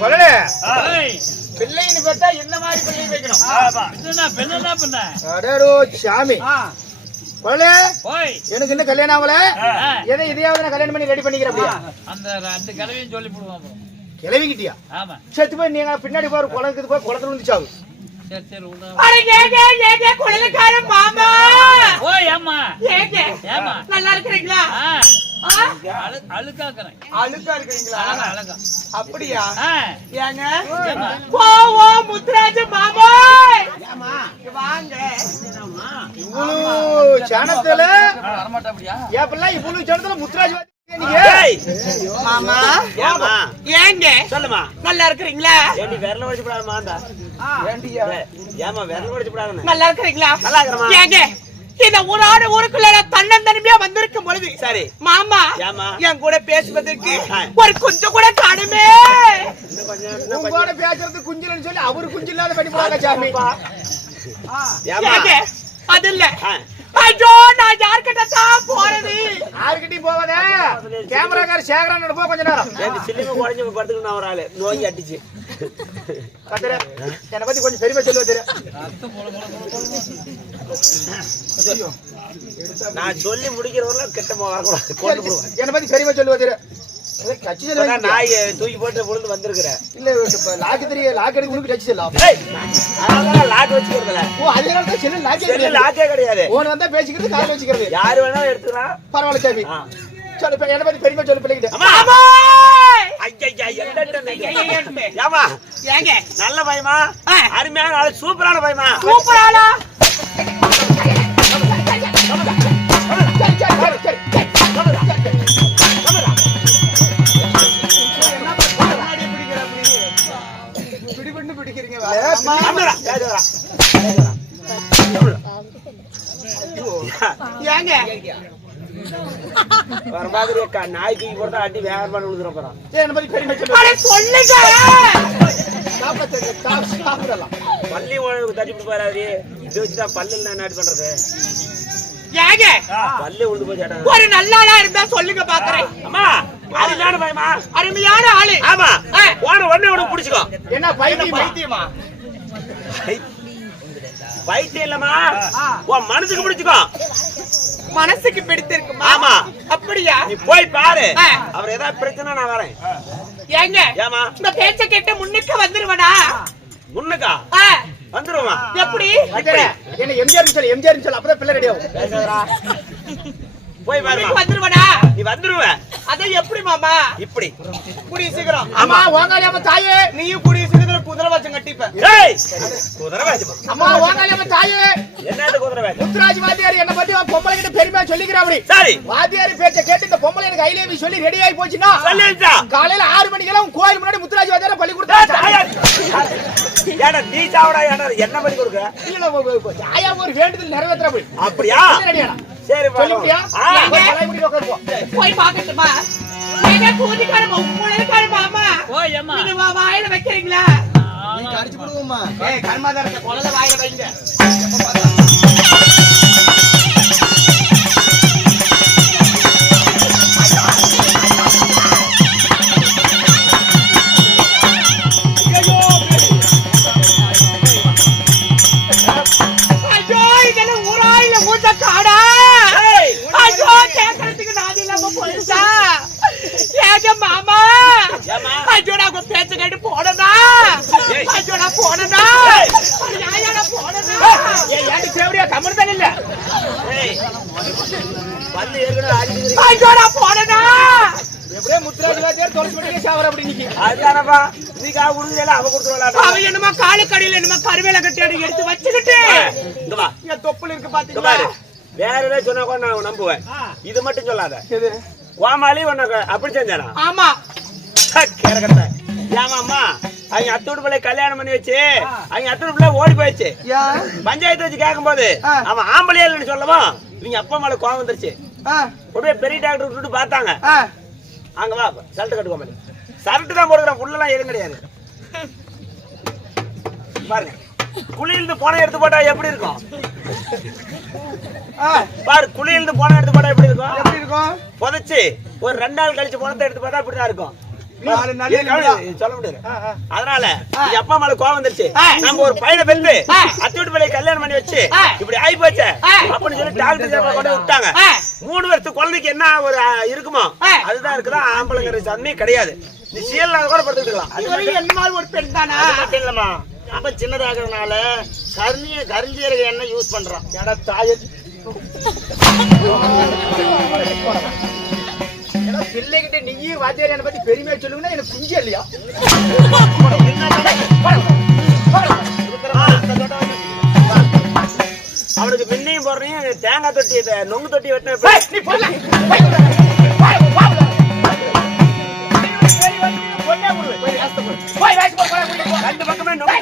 கொலலே பிள்ளைன்னு பார்த்தா என்ன மாதிரி பிள்ளை வைக்கணும்? சாமி கொலலே எனக்கு இன்னும் கல்யாணம் ஆகல. எதை இதையாவது நான் கல்யாணம் பண்ணி ரெடி பண்ணிக்கிறேன். அந்த ரெண்டு கிழவியும் சொல்லி போடுவான். கிளவிக்கிட்டியா? செத்து போய் நீங்க பின்னாடி போற குளத்துக்கு போய் குளத்துல வந்துச்சாவு. நல்லா இருக்கிறீங்களா? அழுக்கா இருக்கிறீங்களா? அப்படியா? ஏங்க முத்துராஜ மாமா வாங்க. இவ்வளவு சனத்துல இவ்வளவு சனத்துல முத்துராஜ் மாமா ஏங்க சொல்லுமா நல்லா இருக்கிறீங்களா? விரல வச்சு விடாதமா விரல வச்சு விடாத. நல்லா இருக்கிறீங்களா? நல்லா இருக்கிறமா. ஏங்க இந்த ஊருக்குள்ள தன்னந்தனிமையா வந்திருக்கும் பொழுது சரி மாமா என் கூட பேசுவதற்கு ஒரு குஞ்சு கூட காணுமே. கூட பேசுறது குஞ்சிலன்னு சொல்லி அவரு குஞ்சு இல்லாத பண்ணி போறாங்க சாமி. அது இல்ல. ஐயோ நான் யார்கிட்ட தான் போறது? யார்கிட்டயும் போவத கேமராக்கார சேகரனோட போ கொஞ்ச நேரம். சில்லிங்க குறைஞ்சு படுத்துக்கிட்டு நான் ஒரு ஆளு நோய் அடிச்சு என்னை பத்தி கொஞ்சம் பெருமை சொல்லுவது. நான் சொல்லி முடிக்கிறவரெல்லாம் கிட்ட வரக்கூடாது. என்னை பத்தி பெருமை சொல்லுவது. கட்சி நாய் தூக்கி போட்டு விழுந்து வந்திருக்கிறேன். இல்ல லாக்கு தெரிய லாக்கு எடுக்க உனக்கு கட்சி செல்லாம் லாக் வச்சுக்கிறதுல. ஓ அதனால தான் செல்லு லாக்கே கிடையாது. போன் வந்தா பேசிக்கிறது கால் வச்சுக்கிறது. யாரு வேணாலும் எடுத்துக்கலாம். பரவாயில்ல சாமி சொல்லு. என்னை பத்தி பெருமை சொல்லு பிள்ளைகிட்ட. நல்ல பயமா? அருமையான ஆளு, சூப்பரான பயமா? சூப்பரானா? நாய் தூக்கி போட்டா அடி வேற பண்ண விழுதுறோம். பள்ளி தட்டி போறாரு. இது வச்சுதான் பல்லு என்ன பண்றது? பல்லு விழுந்து போச்சு. ஒரு நல்ல ஆளா இருந்தா சொல்லுங்க பாக்குறேன். அம்மா அருமையான பயமா? அருமையான ஆளு. ஆமா போன உடனே உனக்கு பிடிச்சுக்கோ. என்ன பைத்தியமா? பைத்தியம் இல்லம்மா, உன் மனசுக்கு பிடிச்சுக்கோ. மனசுக்கு பிடித்திருக்குமா? ஆமா. அப்படியா? நீ போய் பாரு. அவர் ஏதாவது பிரச்சனை நான் வரேன். ஏங்க ஏமா இந்த பேச்ச கேட்டு முன்னுக்கு வந்துருவனா? முன்னுக்கா வந்துருவா? எப்படி? என்ன எம்ஜிஆர் சொல்லு, எம்ஜிஆர் சொல்லு, அப்பதான் பிள்ளை ரெடி ஆகும். போய் பாரு. வந்துருவனா? நீ வந்துருவ. அத எப்படி மாமா? இப்படி குடி சீக்கிரம். அம்மா வாங்காலியம்மா தாயே, நீயும் குடி சீக்கிரம் குதிரை வச்சு கட்டிப்ப. ஏய் குதிரை வச்சு. அம்மா வாங்காலியம்மா தாயே. என்னது குதிரை வச்சு? முத்துராஜ் வாத்தியார் என்ன பத்தி பொம்பளை கிட்ட பெருமையா சொல்லிக்கிறா அப்படி. சரி வாத்தியார் பேச்ச கேட்டு இந்த பொம்பளை எனக்கு ஐ லவ் யூ சொல்லி ரெடி ஆயி போச்சுனா சொல்லிட்டா. காலையில 6 மணிக்கெல்லாம் கோயில் முன்னாடி முத்துராஜ் வாத்தியார் பள்ளி கொடுத்தா. ஏடா நீ சாவடா என்ன பண்ணி கொடுக்க? இல்ல ஆயா ஒரு வேண்டுதல் நிறைவேத்துற அப்படி. அப்படியா? ரெடியாடா. சரி சொல்லுறியா? போய் பாக்கட்டுமா? ஏங்க கூதிக்கார மூளைக்கார மாமா. ஓய் அம்மா நீங்க வாயில வைக்கிறீங்களா? நீ கடிச்சு போடுவோம்மா. ஏய் கர்மாதாரத்தை கொலல வாயில வைங்க. என்னமா காலுக்கடியில என்னமா கருவேல கட்டி எடுத்து வச்சுக்கிட்டு தொப்புல இருக்கு பாத்தீங்களா? வேற ஏதாவது சொன்னா கூட நான் நம்புவேன். இது மட்டும் சொல்லாத. கோமாளி உனக்கு அப்படி செஞ்சானா? ஆமா. ஏமாம்மா அவங்க அத்தோடு பிள்ளை கல்யாணம் பண்ணி வச்சு அவங்க அத்தோடு பிள்ளை ஓடி போயிடுச்சு. பஞ்சாயத்து வச்சு கேட்கும் போது அவன் ஆம்பளையா இல்லைன்னு சொல்லவா இவங்க அப்பா மேல கோவம் வந்துருச்சு. உடனே பெரிய டாக்டர் விட்டுட்டு பார்த்தாங்க. அங்க வா சரட்டு கட்டுக்கோமா. சரட்டு தான் போடுறேன், புள்ளெல்லாம் எதுவும் கிடையாது. பாருங்க குளியிலிருந்து போன எடுத்து போட்டா எப்படி இருக்கும் பாரு. குளியிலிருந்து போன எடுத்து போட்டா எப்படி இருக்கும்? எப்படி இருக்கும்? புதைச்சு ஒரு 2 நாள் கழிச்சு போனதை எடுத்து பார்த்தா இப்படிதான் இருக்கும். சொல்ல முடியாது. அதனால எங்க அப்பா மேல கோவம் வந்துருச்சு. நம்ம ஒரு பையனை பெற்று அத்தோடு பிள்ளை கல்யாணம் பண்ணி வச்சு இப்படி ஆகி போச்சு அப்படின்னு சொல்லி டாக்டர் கொண்டு விட்டாங்க. 3 வருஷத்து குழந்தைக்கு என்ன ஒரு இருக்குமோ அதுதான் இருக்குதா. ஆம்பளைங்கிற தன்மை கிடையாது. நீ சீல் கூட படுத்துக்கலாம். என்ன மாதிரி ஒரு பெண் தானா? இல்லம்மா, அப்ப சின்னதாகிறதுனால கருஞ்சீரக எண்ணெய் யூஸ் பண்றான். ஏடா தாய பிள்ளைகிட்ட நீயும் வாத்தியாரியான பத்தி பெருமையா சொல்லுங்கன்னா எனக்கு குஞ்சு இல்லையா? அவனுக்கு பின்னையும் போடுறீங்க. தேங்காய் தொட்டி நொங்கு தொட்டி வெட்டின ரெண்டு பக்கமே நொங்கு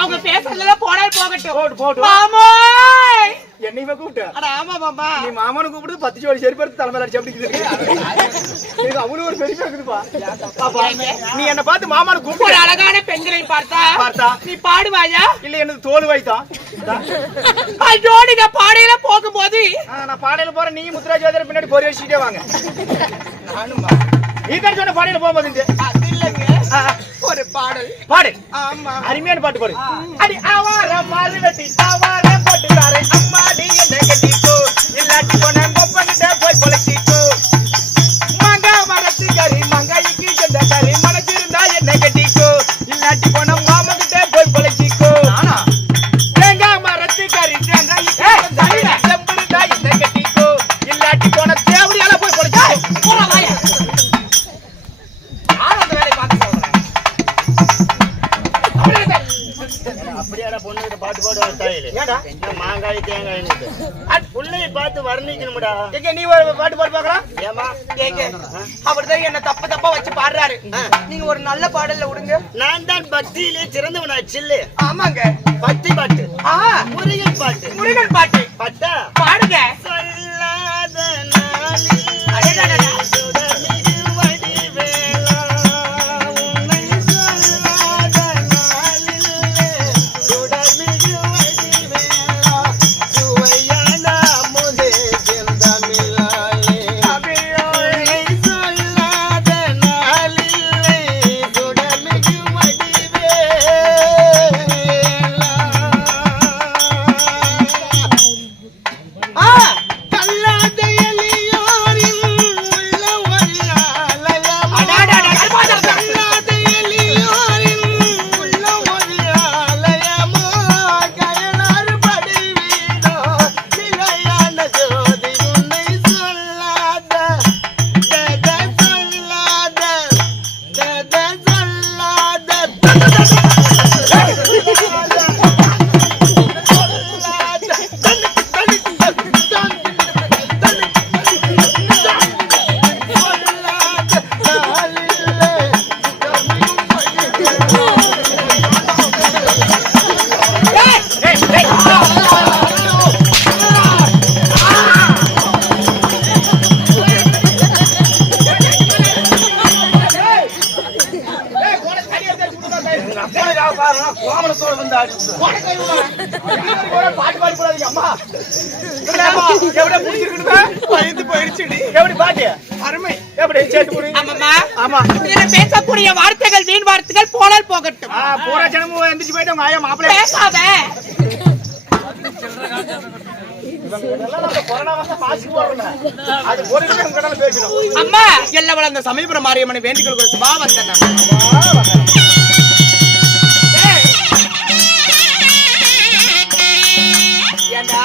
அவங்க பேசுறதுல போனால் போகட்டும். போட்டு மாமாய் என்னையுமே கூப்பிட்டு. ஆமா மாமா, நீ மாமனு கூப்பிட்டு 10 ஜோடி செருப்பு எடுத்து தலைமையில அடிச்சு அப்படி அவனு ஒரு பெருமையா இருக்குதுப்பா. பாப்பா நீ என்ன பார்த்து மாமனு கூப்பிட்டு ஒரு அழகான பெண்களை பார்த்தா நீ பாடுவாயா? இல்ல எனக்கு தோல் வைத்தான். ஐயோ, நீங்க பாடையில போகும்போது நான் பாடையில போறேன். நீ முத்துராஜ் வாத்தியார் பின்னாடி போரி வச்சுட்டே வாங்க. நானுமா நீ தான் சொன்ன பாடையில போகும்போது அது இல்லங்க, ஒரு பாடல் பாடு. ஆமா, அருமையான பாட்டு பாடு. அடி ஆவார பால் வெட்டி தாவார போட்டுதாரே அம்மா நீ என்ன கட்டிக்கோ இல்லாட்டி போன கொப்பனிட்ட போய் பொழைச்சிக்கோ. மாங்கா மரத்து கறி மங்காய்க்கு சொந்த கறி மனசிருந்தா என்ன கட்டிக்கோ இல்லாட்டி போன மாமகிட்ட போய் பொழைச்சிக்கோ. தேங்காய் மரத்து கறி தேங்காய்க்கு செம்பிருந்தா என்ன கட்டிக்கோ இல்லாட்டி போன தேவடியால போய் பொழைச்சிக்கோ. அப்படியாடா பொண்ணுகிட்ட பாட்டு பாடு வார்த்தையில மாங்காய் தேங்காய் புள்ளைய பார்த்து வர்ணிக்கணும்டா. எங்க நீ ஒரு பாட்டு பாடு பாக்கலாம்? ஏமா அவர்தான் என்ன தப்பா வச்சு பாடுறாரு. நீங்க ஒரு நல்ல பாடல்ல விடுங்க. நான் தான் பக்தியிலே சிறந்தவனா சில்லு. ஆமாங்க, பக்தி பாட்டு, முருகன் பாட்டு. முருகன் பாட்டு பட்டா பாடுங்க. சொல்லாத நாளில் சுடர்மிகு வடிவேலா உன்னை சொல்லாத நாளில் சுடர்மிகு வடிவேலா சுவையான அமுதே செந்தமிழாலே உன்னை சொல்லாத நாளில் சுடர்மிகு வடிவேலா. கல்லாத எளியோரின் உள்ள ஒளியாலயம். கல்லாத எளியோரின் உள்ள ஒளியாலயமோ கயனார் படிவீடோ நிலையான ஜோதி உன்னை சொல்லாத சொல்லாத பாட்டு பாடி போடாதீங்க அம்மா. எப்படி முடிச்சிருக்குது? பயந்து போயிடுச்சு. எப்படி பாட்டு அருமை. எப்படி சேர்த்து போடுங்க? ஆமாமா, ஆமா. இதுல பேசக்கூடிய வார்த்தைகள் வீண் வார்த்தைகள் போனால் போகட்டும். பூரா ஜனமும் எந்திரிச்சு போயிட்டு உங்க ஆயா மாப்பிள்ளை பேசாத. அம்மா எல்லாம் வளர்ந்த சமயபுரம் மாரியம்மனை வேண்டிக்கொள்கிற சுபா வந்தேன். ஏண்டா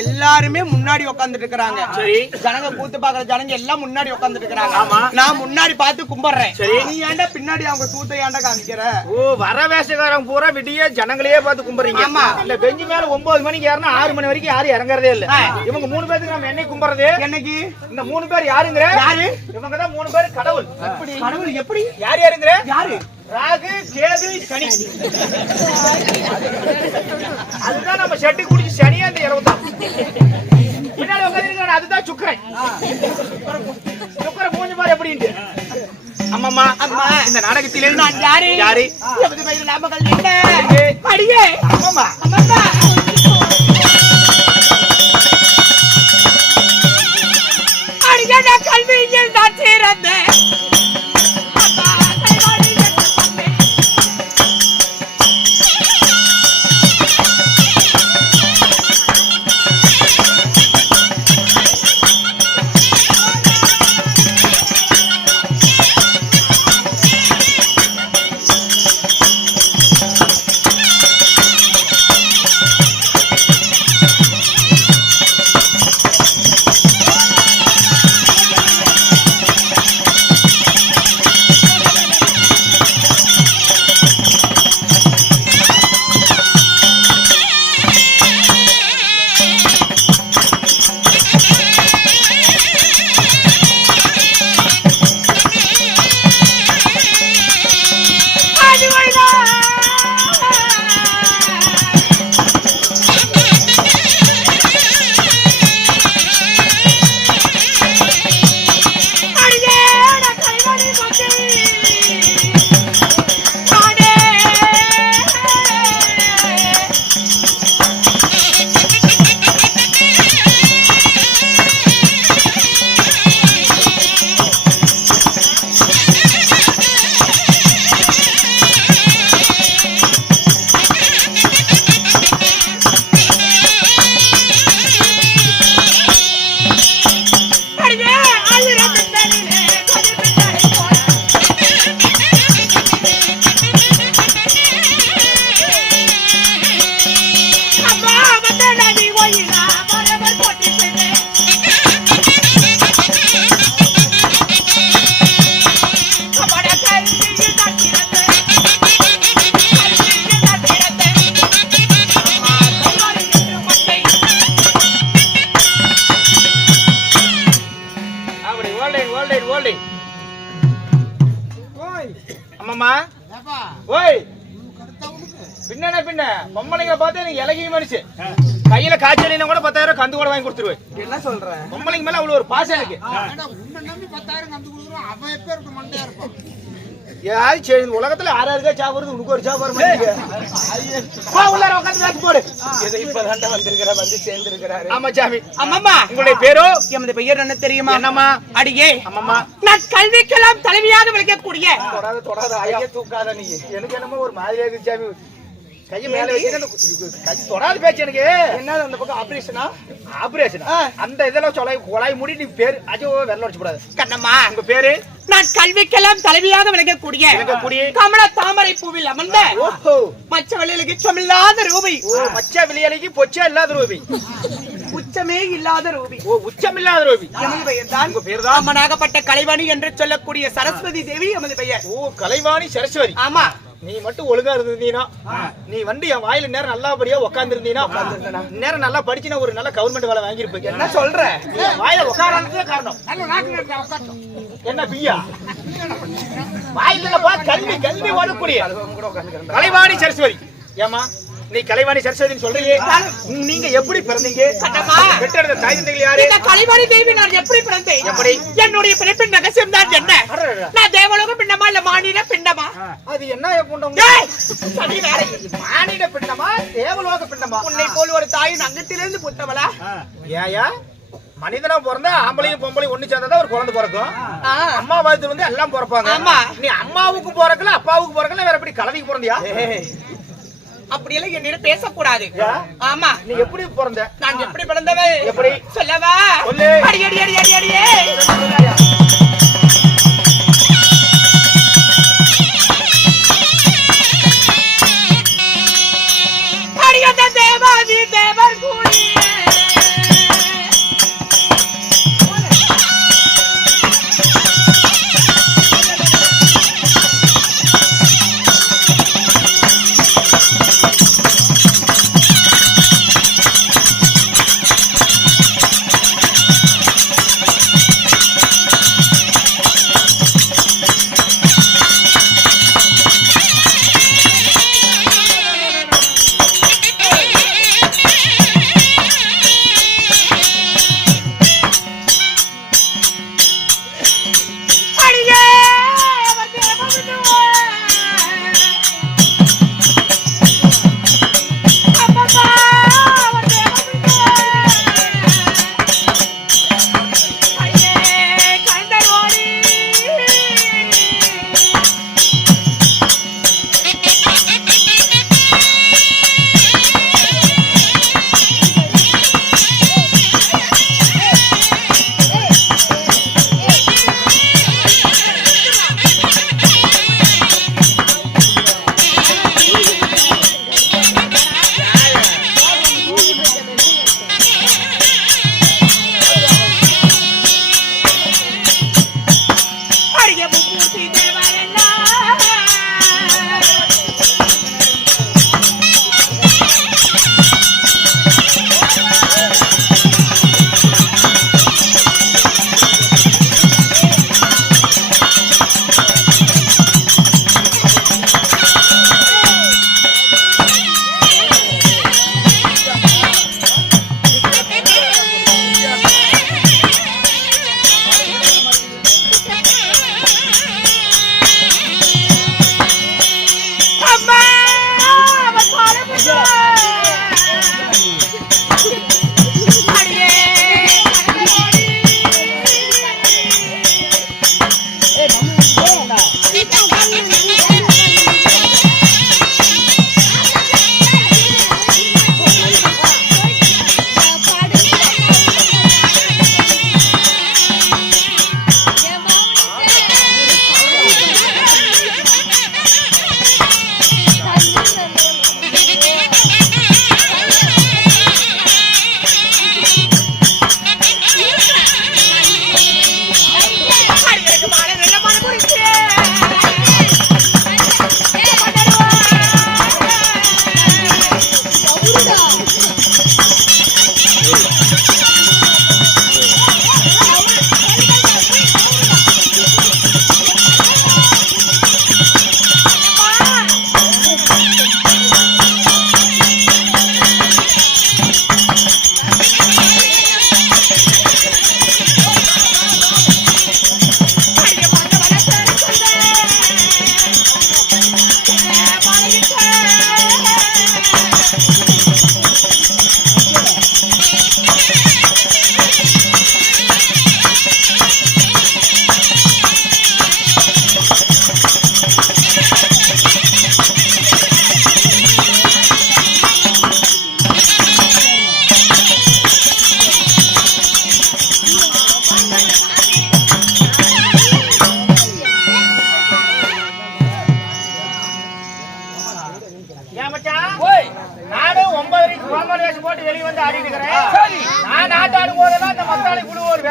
எல்லாருமே முன்னாடி உட்கார்ந்துட்டு இருக்காங்க. சரி, ஜனங்க கூத்து பாக்குற ஜனங்க எல்லாம் முன்னாடி உட்கார்ந்துட்டு இருக்காங்க. ஆமா, நான் முன்னாடி பார்த்து கும்பிடுறேன். சரி, நீ ஏன்டா பின்னாடி அவங்க கூத்த ஏன்டா காமிக்கிற? ஓ, வர வேஷக்காரங்க பூரா விடிய ஜனங்களையே பார்த்து கும்பிடுறீங்க. ஆமா, இந்த பெஞ்சு மேல 9 மணிக்கு ஏறினா 6 மணி வரைக்கும் யாரும் இறங்குறதே இல்ல. இவங்க 3 பேருக்கு நம்ம என்னை கும்பிடுறது என்னைக்கு? இந்த 3 பேர் யாருங்கிற? யாரு? இவங்க தான் 3 பேர் கடவுள். கடவுள் எப்படி? யார் யாருங்கிற? யாரு? ராகு, கேது, சனி. அதுதான் நம்ம செட்டு குடிச்சு சனியா இந்த இரவு தான். பின்னாடி உட்கார்ந்திருக்கானே அதுதான் சுக்கிரன். சுக்கிர மூஞ்சி மாதிரி எப்படின்னு. அம்மா அம்மா இந்த நாடகத்திலே நான் யாரு? யாரு? எவது மயில நாமகள் என்ன? அடியே அம்மா அம்மா. சிறந்த அம்மா ஓய் பின்ன பின்ன பொம்பளைங்க பார்த்து எனக்கு இலகிய மனுஷு கையில காய்ச்சலினா கூட 10,000 கந்து கூட வாங்கி கொடுத்துருவேன். என்ன சொல்ற? பொம்பளைங்க மேல அவ்வளவு ஒரு பாசம் எனக்கு. நம்பி 10,000 கந்து கொடுக்குறோம். அவன் எப்ப இருக்க மண்டையா இருப்பான். யாரு சரி உலகத்துல யாராருக்கா சாப்பிடுறது உனக்கு ஒரு சாப்பாடு மாட்டீங்க. வா உள்ளார உட்கார்ந்து பேச போடு. ஏதோ இப்பதான்டா வந்திருக்கற வந்து சேர்ந்திருக்காரு. ஆமா சாமி. அம்மம்மா உங்களுடைய பேரோ? எமது பெயர் என்ன தெரியுமா? என்னம்மா? அடியே அம்மம்மா. நான் கல்விக்கெல்லாம் தலைவியாக விளக்கக்கூடிய. தொடாத ஐயா தூக்காத நீ. எனக்கு என்னமோ ஒரு மாதிரியா இருக்கு சாமி. கைய மேல வச்சு கை தொடாத பேச்சு எனக்கு. என்ன அந்த பக்கம் ஆபரேஷனா? ஆபரேஷனா? அந்த இதெல்லாம் சொல்ல கொலாய் முடி நீ பேர் அஜோ வெல்ல வச்சு போடாத. கண்ணம்மா உங்க பேரு? நான் கல்விக்கெல்லாம் தலைவியாக விளக்கக்கூடிய கமல தாமரை பூவில் அமர்ந்த மச்ச வெளியிலுக்கு சொல்லாத ரூபி. ஓ மச்ச வெளியிலுக்கு பொச்ச இல்லாத ரூபி. உச்சமே இல்லாத ரூபி. ஓ உச்சம் இல்லாத ரூபி. எமது பெயர் தான். உங்க பேர் தான் அம்மனாகப்பட்ட கலைவாணி என்று சொல்லக்கூடிய சரஸ்வதி தேவி எமது பெயர். ஓ கலைவாணி சரஸ்வதி. ஆமா. நீ மட்டும் ஒழுங்கா இருந்தீனா நீ வந்து என் வாயில நேரம் நல்லபடியா உட்கார்ந்திருந்தீனா நேரம் நல்லா படிச்சுனா ஒரு நல்ல கவர்மெண்ட் வேலை வாங்கியிருப்பீங்க. என்ன சொல்ற? வாயில உட்காராதே காரணம். என்ன பியா வாயில பா கல்வி கல்வி வரக்கூடிய கலைவாணி சரஸ்வதி. ஏமா நீ கலைவாணி சரஸ்வதின்னு சொல்றீங்க, நீங்க எப்படி பிறந்தீங்க? பெற்றெடுத்த தாய் தந்தைகள் யாரு? இந்த கலைவாணி தேவி நான் எப்படி பிறந்தேன்? எப்படி? என்னுடைய பிறப்பின் ரகசியம் தான் என்ன? நான் தேவலோக பிண்டமா இல்ல மானிட பிண்டமா? அது என்ன புண்டம்? மானிட பிண்டமா தேவலோக பிண்டமா? உன்னை போல் ஒரு தாயின் அங்கத்திலிருந்து புத்தவளா? ஏயா மனிதனா பிறந்தா ஆம்பளையும் பொம்பளையும் ஒண்ணு சேர்ந்தா ஒரு குழந்தை பிறக்கும். அம்மா வாழ்த்து வந்து எல்லாம் பிறப்பாங்க. ஆமா. நீ அம்மாவுக்கு பிறக்கல அப்பாவுக்கு பிறக்கல வேற எப்படி கலவிக்கு பிறந்தியா? அப்படியெல்லாம் என்னிடம் பேசக்கூடாது. ஆமா. நீ எப்படி பிறந்த? நான் எப்படி பிறந்தவே? எப்படி சொல்லவா? சொல்லு. அடி அடி அடி அடி அடியே அடியத தேவாதி தேவர் கூடியே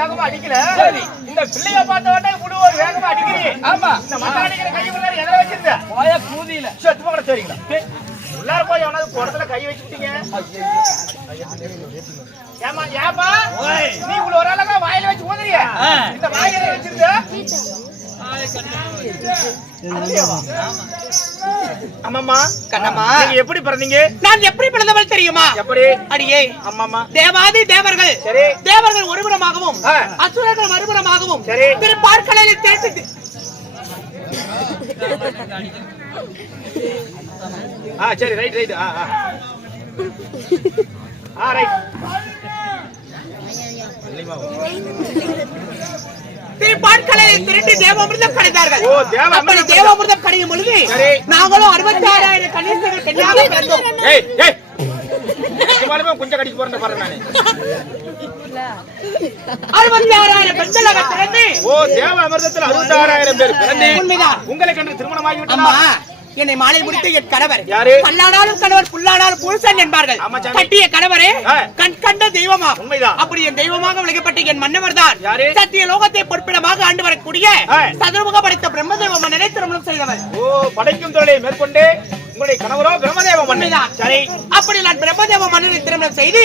வேகமா அடிக்கல இந்த பிள்ளைய பார்த்த உடனே புழு ஒரு வேகமா அடிக்கிறீ ஆமா இந்த மத்த அடிக்கிற கை உள்ளார எதை வச்சிருந்த போய கூதியில செத்து போட சரிங்களா உள்ளார போய் அவனாவது குடத்துல கை வச்சுட்டீங்க ஏமா ஏப்பா நீ இவ்வளவு ஒரு அழகா வாயில வச்சு ஊதுறிய இந்த வாயில வச்சிருந்த அம்மாமா கண்ணம்மா நீங்க எப்படி பிறந்தீங்க நான் எப்படி பிறந்தவள் தெரியுமா எப்படி அடியே அம்மாமா தேவாதி தேவர்கள் சரி தேவர்கள் ஒருபுறமாகவும் அசுரர்கள் மறுபுறமாகவும் சரி திரு பார்க்கலையில் தேர்த்து சரி ரைட் ரைட் ரைட் திரு பார்க்கலையில் திரட்டி தேவாமிர்தம் கடைந்தார்கள் ஓ தேவாமிர்தம் தேவாமிர்தம் கடையும் பொழுது நாங்களும் 66,000 கன்னியர்கள் பெண்ணாக பிறந்தோம் ஏய் ஏய் இவளுமே கொஞ்சம் கடிக்கு போறேன்னு பாரு நானே 66,000 பெண்களாக பிறந்து ஓ தேவ அமிர்தத்தில் 66,000 பேர் பிறந்து உண்மைதான் உங்களுக்கு என்று திருமணமாகி விட்டதா அம்மா என்னை மாலை முடித்து என் கணவர் யாரு கல்லானாலும் கணவர் புல்லானாலும் புருஷன் என்பார்கள் கட்டிய கணவரே கண் கண்ட தெய்வமா உண்மைதான் அப்படி என் தெய்வமாக விளக்கப்பட்ட என் மன்னவர் தான் யாரு சத்திய லோகத்தை பொற்பிடமாக ஆண்டு வரக்கூடிய சதுர்முக படைத்த பிரம்மதேவ மன்னனை திருமணம் செய்தவர் ஓ படைக்கும் தொழிலை மேற்கொண்டு உங்களுடைய கணவரோ பிரம்மதேவ மன்னன் சரி அப்படி நான் பிரம்மதேவ மன்னனை திருமணம் செய்து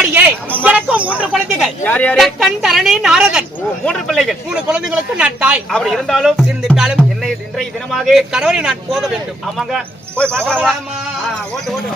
அடியே எனக்கும் 3 குழந்தைகள் யார் யாரு கண் தரணி நாரதன் ஓ 3 பிள்ளைகள் 3 குழந்தைகளுக்கு நான் தாய் அப்படி இருந்தாலும் இருந்திருந்தாலும் இன்றைய தினமாக கணவரை நான் போக வேண்டும் ஆமாங்க போய் பார்க்கலாம் ஓட்டு ஓட்டு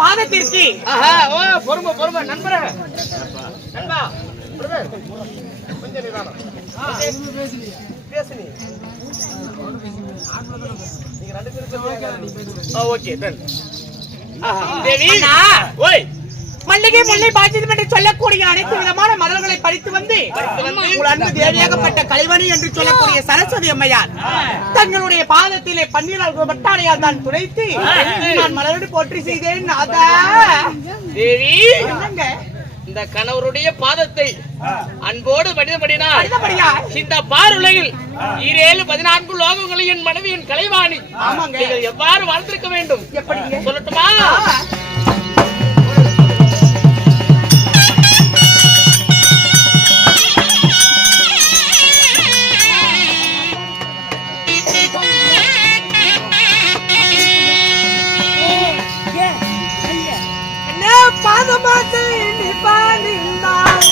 பாதத்திற்கு ஆஹா, ஓ பொறுமை பொறுமை நண்பரே நண்பா பிரதர் கொஞ்சம் நிதானம் பேசு நீ நீங்க ரெண்டு பேரும் ஓகே டன் தேவி அண்ணா, ஓய் மல்லிகை முல்லை பாஜிதம் என்று சொல்லக்கூடிய அனைத்து விதமான மலர்களை பறித்து வந்து உங்கள் அன்பு தேவியாகப்பட்ட கலைவணி என்று சொல்லக்கூடிய சரஸ்வதி அம்மையார் தங்களுடைய பாதத்திலே பன்னீரால் வட்டாரையால் தான் துடைத்து நான் மலரோடு போற்றி செய்தேன் நாதா. தேவி என்னங்க இந்த கணவருடைய பாதத்தை அன்போடு மனிதபடினால் அடுத்தபடியா இந்த பாருலகில் 7-14 லோகங்களில் என் மனைவி என் கலைவாணி ஆமாங்க. நீங்கள் எவ்வாறு வாழ்ந்திருக்க வேண்டும் எப்படிங்க சொல்லட்டுமா? பாதமாத்தை பாடிந்தார்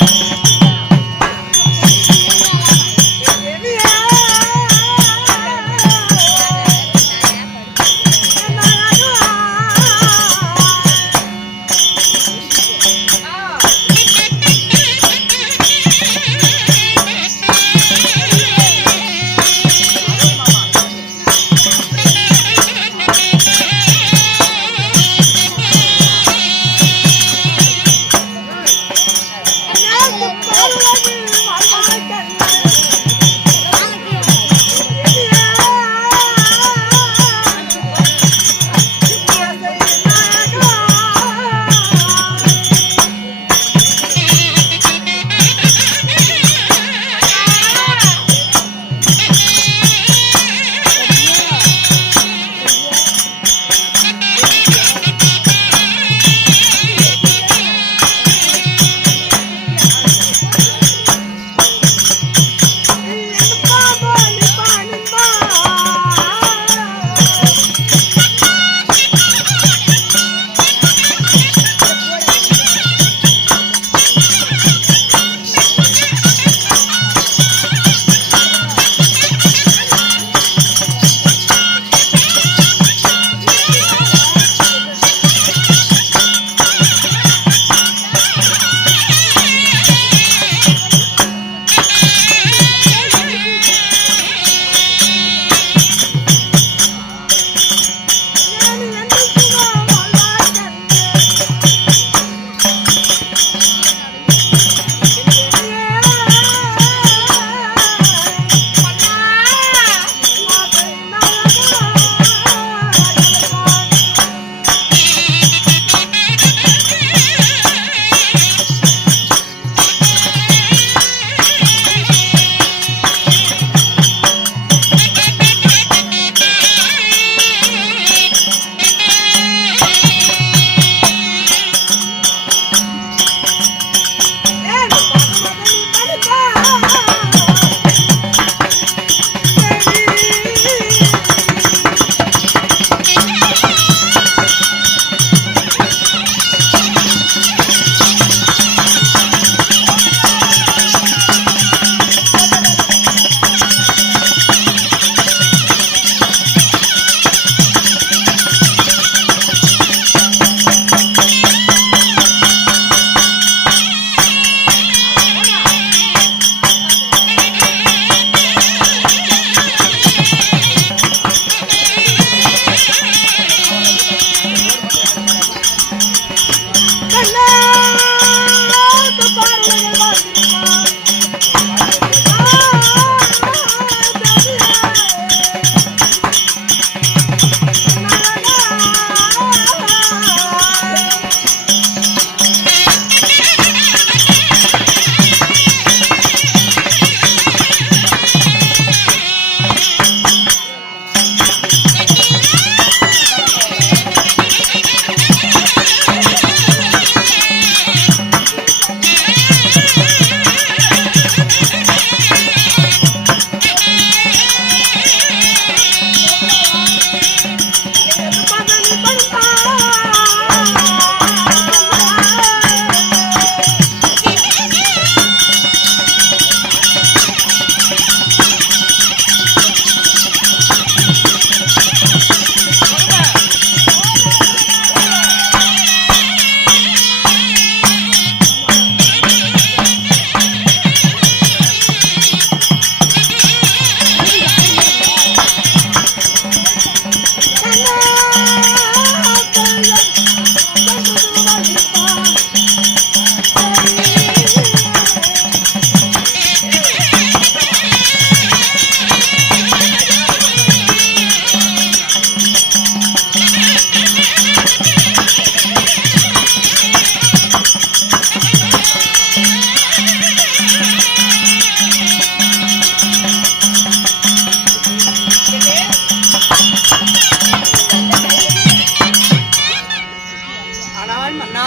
ஆனால் மன்னா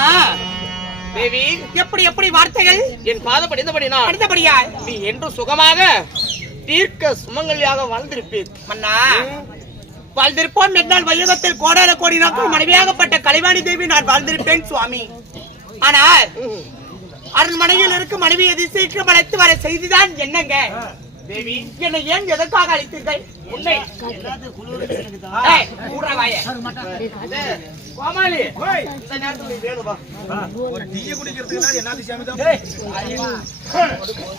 தேவி எப்படி எப்படி வார்த்தைகள் என் பாத படிந்தபடினா அடுத்தபடியால் நீ என்று சுகமாக தீர்க்க சுமங்கலியாக வாழ்ந்திருப்பேன் மன்னா வாழ்ந்திருப்போம் என்றால் வையகத்தில் கோடான கோடி நாட்கள் மனைவியாகப்பட்ட கலைவாணி தேவி நான் வாழ்ந்திருப்பேன் சுவாமி. ஆனால் அரண்மனையில் இருக்கும் மனைவியை சீக்கிரம் அழைத்து வர செய்திதான் என்னங்க தேவி என்னை ஏன் எதற்காக அழைத்தீர்கள்? உன்னை கோமாளி இந்த நேரத்துல நீ வேணுமா ஒரு டீ குடிக்கிறதுக்கு என்ன சாமி தான்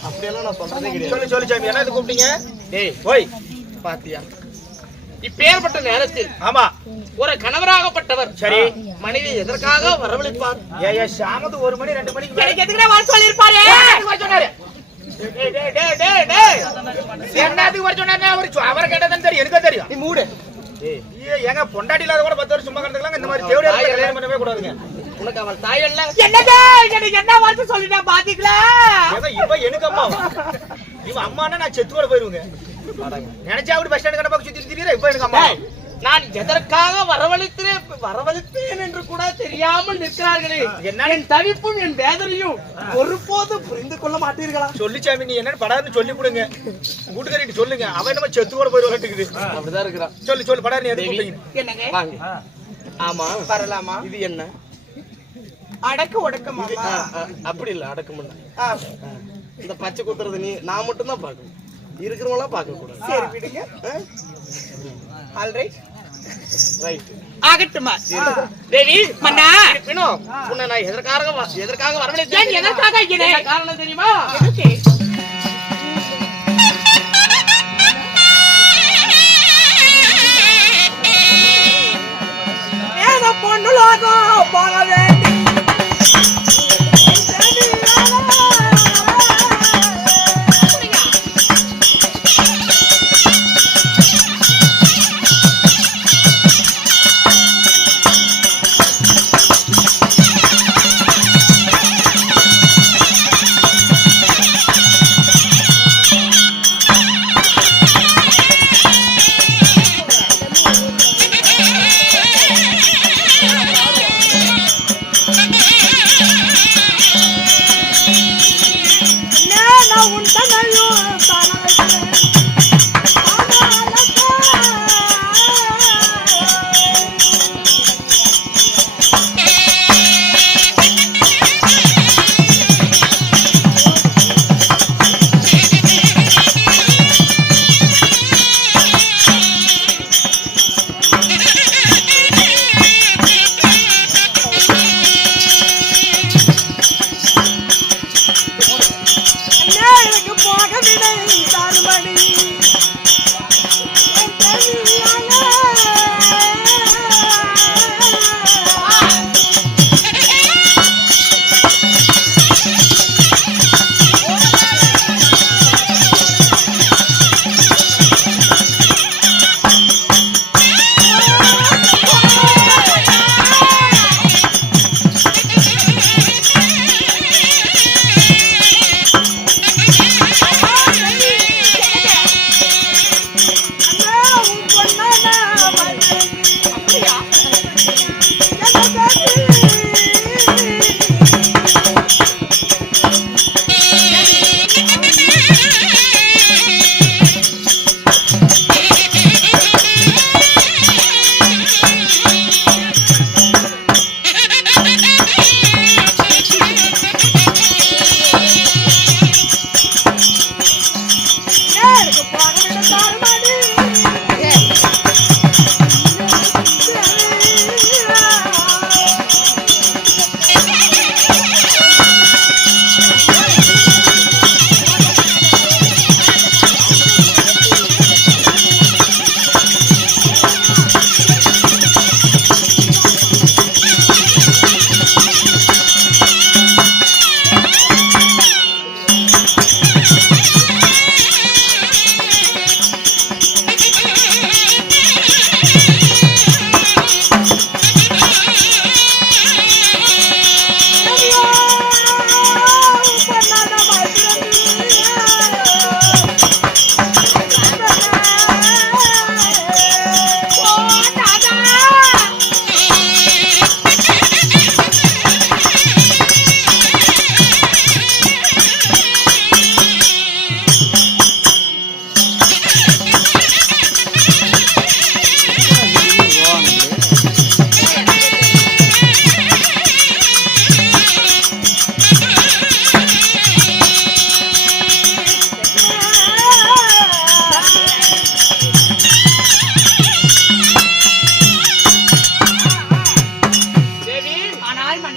அப்படியெல்லாம் நான் சொல்றதே கிடையாது. சொல்லு சொல்லு சாமி என்ன கூப்பிட்டீங்க? டேய் ஓய் பாத்தியா இப்பேற்பட்ட நேரத்தில் ஆமா ஒரு கணவராகப்பட்டவர் சரி மனைவி எதற்காக வரவழைப்பார்? ஏ சாமத்து 1 மணி 2 மணிக்கு எனக்கு எதுக்குடா வர சொல்லிருப்பாரு? சொன்னாரு என்னத்துக்கு வர சொன்னாரு? அவரை கேட்டதான் தெரியும், எனக்கு தெரியும். நீ மூடு. ஏங்க பொண்டாட்டி இல்லாத கூட 10 வருஷம் சும்மா கிடந்துக்கலாம். இந்த மாதிரி தேவையா கல்யாணம் பண்ணவே கூடாதுங்க. உனக்கு அவள் தாய் அல்ல. என்னது எனக்கு என்ன வார்த்தை சொல்லிட்டா பாத்தீங்களா? ஏங்க இப்ப எனக்கு அம்மா இவன் அம்மானா நான் செத்து கூட போயிருவேங்க. நினைச்சா அப்படி பஸ் ஸ்டாண்ட் கடை பக்கம் சுத்தி திரியற இப்ப எனக்கு அம்மா. நான் எதற்காக வரவழைத்தேன் என்று கூட தெரியாமல் நிற்கிறார்களே. என் தவிப்பும் என் வேதனையும் ஒருபோதும் புரிந்து கொள்ள மாட்டீர்களா? சொல்லிச்சாமி நீ என்னன்னு படாருன்னு சொல்லி கொடுங்க. கூட்டுக்காரிட்டு சொல்லுங்க. அவன் நம்ம செத்து கூட போய் விளையாட்டுக்குது. அப்படிதான் இருக்கிறான். சொல்லு சொல்லு படாரு நீ எதுக்கு கூப்பிட்டீங்க? என்னங்க வாங்க. ஆமா வரலாமா? இது என்ன? அடக்க ஒடுக்கமா? அப்படி இல்ல அடக்கமுள்ள. இந்த பச்சை குத்துறது நீ நான் மட்டும் தான் பார்க்கணும். இருக்கிறவங்களா பார்க்க கூடாது. சரி விடுங்க. Alright right. ஆகட்டுமா? தேவி மன்னா இருப்பினும் உன்னை நான் எதற்காக வரவழைத்தேன்? எதற்காக என்ன காரணம் தெரியுமா? எதுக்கு? ஏதோ பொண்ணு லோகம் போக வேண்டி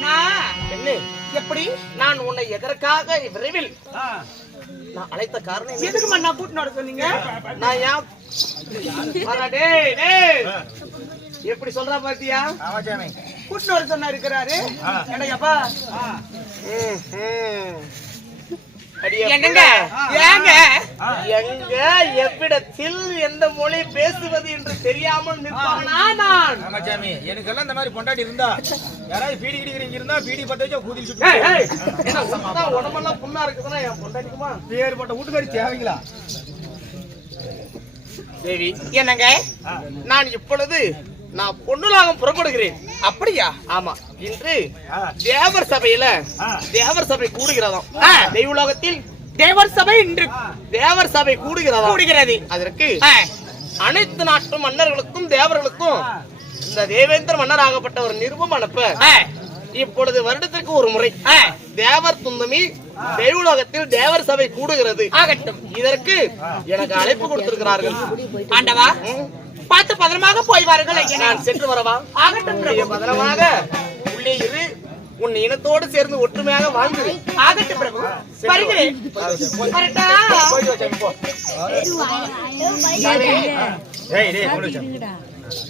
அண்ணா என்ன எப்படி நான் உன்னை எதற்காக விரைவில் நான் அழைத்த காரணம் என்ன? எதுக்கு மண்ணா கூட்டினு வர சொன்னீங்க? நான் ஏன் வரா, டேய், டேய். எப்படி சொல்றா பாத்தியா? கூட்டினு வர சொன்னா இருக்கிறாரு. என்னங்கப்பா? அடியே என்னங்க? ஏங்க? எங்க எவ்விடத்தில் எந்த மொழி பேசுவது என்று தெரியாமல் நிற்பானா நான்? ஆமாச்சாமி, எனக்கெல்லாம் இந்த மாதிரி பொண்டாட்டி இருந்தா யாராவது பீடி கிடிக்கிறீங்க இருந்தா பீடி பத்த வச்சா கூதி சுட்டு ஏய், ஏய், என்ன உனக்குதான் உடம்பெல்லாம் புண்ணா இருக்குதுன்னா என் பொண்டாட்டிக்குமா? பேர் போட்ட வீட்டுக்காரி தேவைங்களா? சரி, என்னங்க? நான் இப்பொழுது நான் பொன்னுலாகம் புறப்படுகிறேன். அப்படியா? ஆமா, இன்று தேவர் சபையில தேவர் சபை கூடுகிறதாம். தெய்வலோகத்தில் தேவர் சபை இன்று தேவர் சபை கூடுகிறதாம். கூடுகிறது. அதற்கு அனைத்து நாட்டு மன்னர்களுக்கும் தேவர்களுக்கும் இந்த தேவேந்திர மன்னராகப்பட்ட ஒரு நிருபம் அனுப்ப இப்பொழுது வருடத்திற்கு ஒரு முறை தேவர் துந்தமி தெய்வலோகத்தில் தேவர் சபை கூடுகிறது. ஆகட்டும். இதற்கு எனக்கு அழைப்பு கொடுத்திருக்கிறார்கள். ஆண்டவா, பார்த்து பத்திரமாக போய் வாருங்கள். நான் சென்று வரவா? ஆகட்டும் பிரபு. பத்திரமாக உள்ளே இரு, உன் இனத்தோடு சேர்ந்து ஒற்றுமையாக வாழ்ந்து. ஆகட்டும் பிரபு. வருகிறேன். வரட்டா?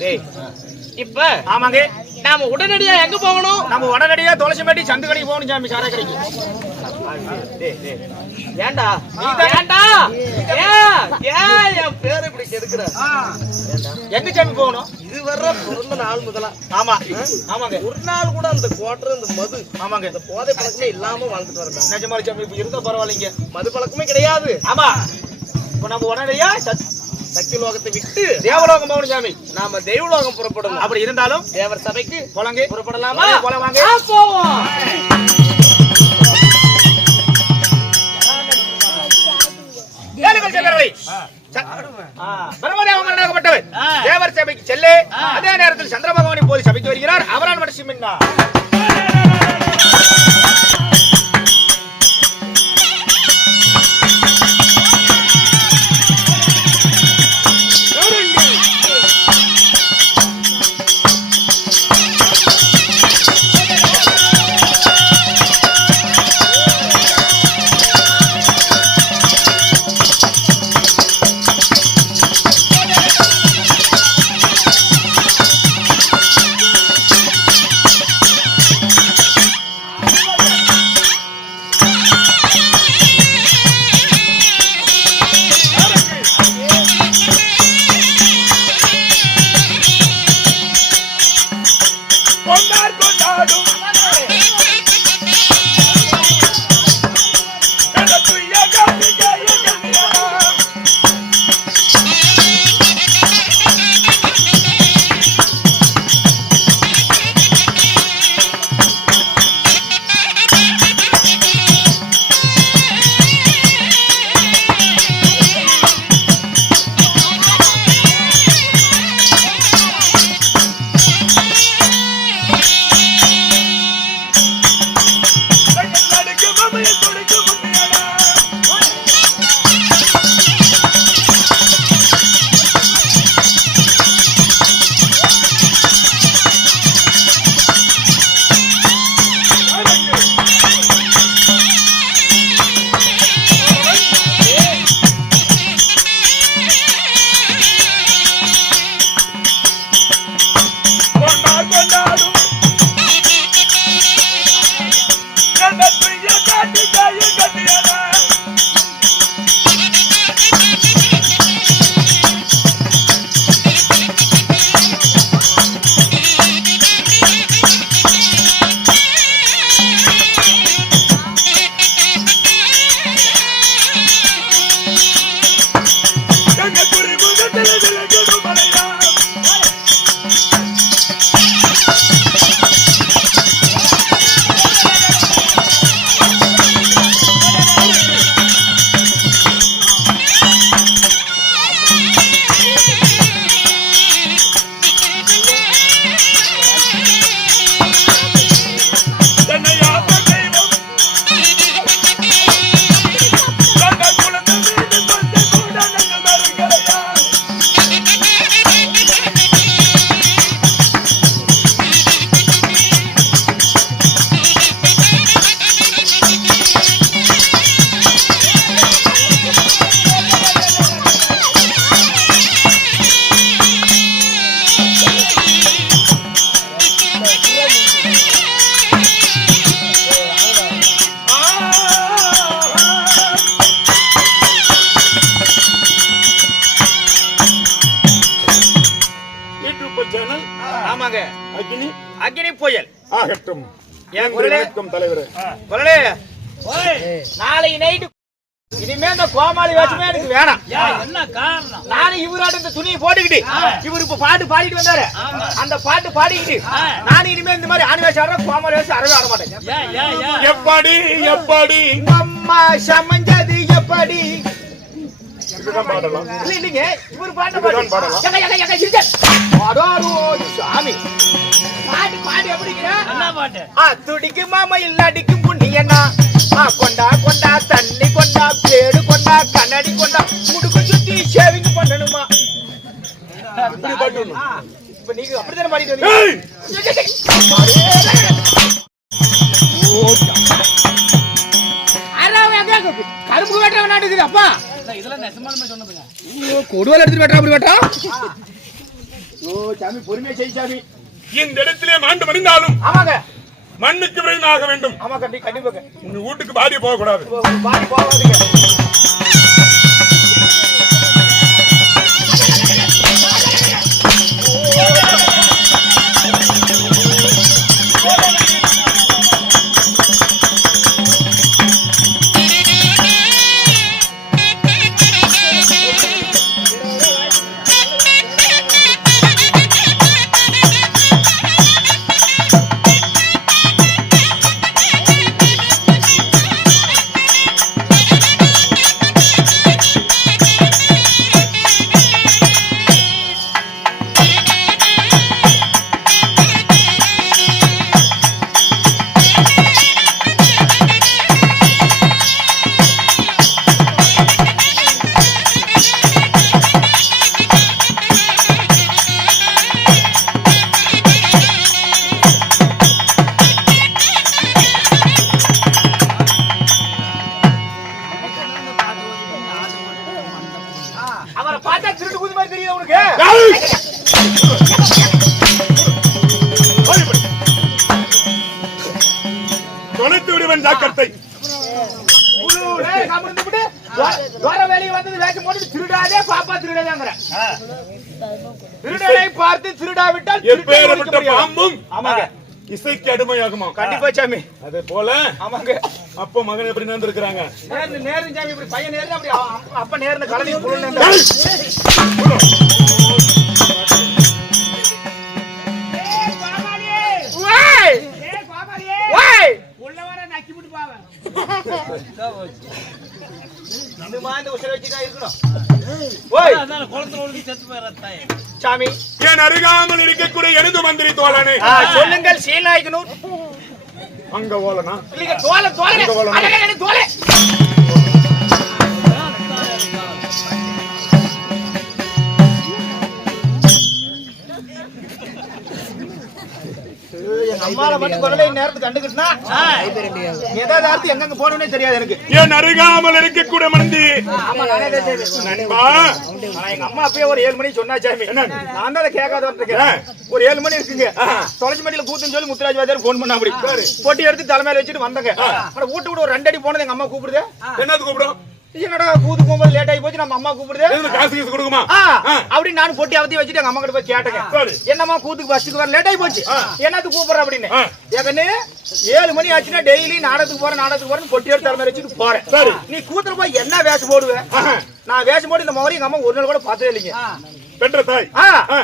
டேய், இப்ப ஆமாங்க, நாம உடனடியா எங்க போகணும்? நம்ம உடனடியா துளசி மாட்டி சந்து கடைக்கு போகணும் சாமி, சாரை கடைக்கு. ஏண்டா ஏண்டா ஏன் என் பேரை இப்படி கெடுக்கிற? எங்க சாமி போகணும்? இது வர்ற பிறந்த நாள் முதலா ஆமா ஆமாங்க, ஒரு நாள் கூட அந்த கோட்டர் இந்த மது ஆமாங்க, இந்த போதை பழக்கமே இல்லாம வாழ்ந்துட்டு வரேன். நிஜமாரி சாமி இப்ப இருந்தா பரவாயில்லைங்க. மது பழக்கமே கிடையாது. ஆமா, இப்ப நம்ம உடனடியா சக்தி லோகத்தை விட்டு தேவலோகம் போகணும் சாமி. நாம தெய்வலோகம் புறப்படணும். அப்படி இருந்தாலும் தேவர் சபைக்கு போலாங்க, புறப்படலாமா? போலாம் வாங்க. போவோம். பிரம்மதேவமன்னனாகப்பட்டவர் தேவர் சபைக்கு செல்ல அதே நேரத்தில் சந்திர பகவான் போது சபைக்கு வருகிறார். அவரால் மனசிமின்னா ஆகட்டும் என் குரலே தலைவர் குரலே நாளை நைட்டு இனிமே இந்த கோமாளி வேஷமே எனக்கு வேணாம். என்ன காரணம்? நானும் இவராட்ட இந்த துணியை போட்டுக்கிட்டு இவரு இப்ப பாட்டு பாடிட்டு வந்தாரு அந்த பாட்டு பாடிக்கிட்டு நானும் இனிமே இந்த மாதிரி ஆணி வேஷம் ஆடுற கோமாளி வேஷம் அறவே ஆட மாட்டேன். எப்படி எப்படி அம்மா சமஞ்சது எப்படி இதுதான் பாடலாம். இல்லைங்க இவர் பாட்டு இதுதான் பாடலாம். சாமி பாட்டு பாடி எப்படிங்கிற என்ன பாட்டு? துடிக்கு மாமா இல்லாடிக்கும் புண்ணியண்ணா கொண்டா கொண்டா தண்ணி கொண்டா பேடு கொண்டா கண்ணாடி கொண்டா முடுக்கு சுத்தி ஷேவிங் பண்ணணுமா இப்படி பாடணும். இப்ப நீங்க அப்படித்தானே பாடிட்டு வந்தீங்க. ஏய்! கரும்பு வெட்ட நாட்டுக்குது அப்பா இதெல்லாம் நெசமாலுமே சொன்னதுங்க. கொடுவால் எடுத்துட்டு வெட்டா அப்படி வெட்டா சாமி பொறுமையா செய் சாமி. இந்த இடத்திலே மாண்டு மடிந்தாலும் ஆமாங்க மண்ணுக்கு விரைவாக வேண்டும். ஆமா கண்டிப்பாங்க உங்க வீட்டுக்கு பாடி போக கூடாது. பாடி போவாதீங்க. அவரை பார்த்தா திருட்டு கூது மாதிரி தெரியுது உனக்கு. தொலைத்து விடுவேன் ஜாக்கிரதை. வேலையை வந்தது வேஷம் போட்டு திருடாதே பாப்பா திருடாதேங்கிற திருடனை பார்த்து திருடாவிட்டால் எப்பேற்பட்ட பாம்பும் ஆமாங்க இசைக்கு அடிமையாகுமா? கண்டிப்பா சாமி. அதே போல ஆமாங்க அப்போ மகன் எப்படி நடந்திருக்கிறாங்க? நேர்ந்து சாமி இப்படி பையன் நேர்ந்து அப்படி அப்ப நேர்ந்து கலனி புள்ள சாமி என் அருகாமல் இருக்கக்கூடிய எனது மந்திரி தோழனே சொல்லுங்கள் சீலாய்க்கணும் அங்க ஓலனா இல்லைங்க தோலை தோலை தோலை அம்மால மட்டும் கொள்ளை நேரத்துக்கு கண்டுக்கிட்டுனா ஏதாவது அர்த்தம் எங்க போனே தெரியாது எனக்கு. என் அருகாமல் இருக்கக்கூடிய மந்திரி நண்பா எங்க அம்மா அப்பயே ஒரு 7 மணிக்கு சொன்னா சாமி நான் தான் கேட்காத ஒரு 7 மணி இருக்குங்க தொலைச்சி மட்டியில கூத்துன்னு சொல்லி முத்துராஜ் வாத்தியார் போன் பண்ண அப்படி பொட்டி எடுத்து தலைமையில வச்சுட்டு வந்தங்க வீட்டு கூட ஒரு 2 அடி போனது எங்க அம்மா கூப்பிடுது. என்னது கூப்பிடும்? என்னடா கூத்து போகும்போது லேட் ஆகி போச்சு நம்ம அம்மா கூப்பிடுது காசு கீசு கொடுக்குமா? அப்படின்னு நானும் பொட்டி அவத்தி வச்சுட்டு எங்க அம்மா கிட்ட போய் கேட்டேங்க என்னம்மா கூத்துக்கு பஸ்ஸுக்கு வர லேட் ஆகி போச்சு என்னத்துக்கு கூப்பிடுற அப்படின்னு ஏகன்னு 7 மணி ஆச்சுன்னா டெய்லி நாடகத்துக்கு போறேன்னு பொட்டி எடுத்து தலைமையில வச்சுட்டு போறேன். நீ கூத்துல போய் என்ன வேஷம் போடுவேன்? நான் வேஷம் போட்டு இந்த மாதிரி எங்க அம்மா ஒரு நாள் கூட பார்த்ததே இல்லைங்க. பெற்ற தாய்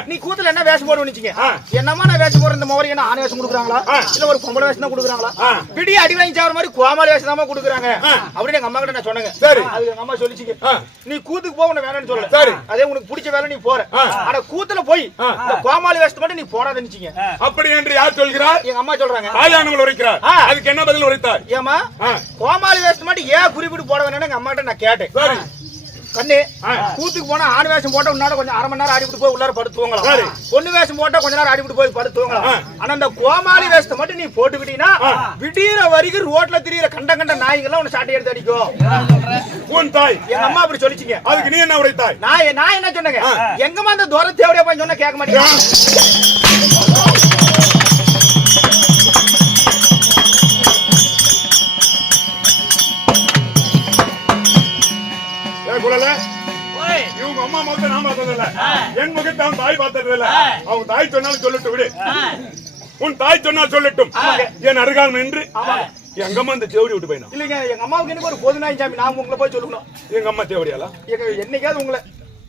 நீ கூத்துல என்ன வேஷம் போடுவீங்க? என்னமா நான் வேஷம் போடுற இந்த மாதிரி என்ன ஆணை வேஷம் கொடுக்குறாங்களா இல்ல ஒரு பொம்பளை வேஷம் தான் கொடுக்குறாங்களா? பிடி அடி வாங்கி சாவற மாதிரி கோமாளி வேஷம் தான் கொடுக்குறாங்க அப்படின்னு எங்க அம்மா கிட்ட நான் சொன்னேங்க. அது எங்க அம்மா சொல்லிச்சுங்க நீ கூத்துக்கு போக உன்ன வேணும்னு சொல்லல. அதே உனக்கு பிடிச்ச வேலை நீ போற ஆனா கூத்துல போய் இந்த கோமாளி வேஷத்தை மட்டும் நீ போடாதேன்னுச்சீங்க. அப்படி என்று யார் சொல்கிறார்? எங்க அம்மா சொல்றாங்க. தாயானவள் உரைக்கிறார். அதுக்கு என்ன பதில் உரைத்தார்? ஏமா கோமாளி வேஷத்தை மட்டும் ஏன் குறிப்பிட்டு போட வேணும்னு எங்க அம்மா கிட்ட நான் கேட்டேன். கண்ணு கூத்துக்கு போனா ஆண் வேஷம் போட்டா உன்னால கொஞ்சம் 1/2 மணி நேரம் ஆடிவிட்டு போய் உள்ளார படுத்து தூங்கலாம். பொண்ணு வேஷம் போட்டா கொஞ்ச நேரம் ஆடிவிட்டு போய் படுத்து தூங்கலாம். ஆனா அந்த கோமாளி வேஷத்தை மட்டும் நீ போட்டுக்கிட்டீங்கன்னா விடியற வரைக்கும் ரோட்ல திரியிற கண்ட நாய்கள்லாம் உன்னை சாட்டை எடுத்து அடிக்கும். உன் தாய் எங்க அம்மா அப்படி சொல்லிச்சிங்க. அதுக்கு நீ என்ன உரைத்தாய்? நான் என்ன சொன்னேங்க எங்கம்மா அந்த தூரம் தேவையா போய் சொன்னா கேட்க மாட்டேங்க. இவங்க அம்மா முகத்தை நான் பார்த்ததில்ல, என் முகத்தை அவன் தாய் பார்த்ததில்ல. அவங்க தாய் சொன்னாலும் சொல்லிட்டு விடு. உன் தாய் சொன்னால் சொல்லட்டும். என் அருகால் நின்று எங்க அம்மா இந்த தேவடி விட்டு போயினா இல்லைங்க எங்க அம்மாவுக்கு எனக்கு ஒரு பொது நாய் சாமி. நான் உங்களை போய் சொல்லணும். எங்க அம்மா தேவடியாளா? என்னைக்காவது உங்களை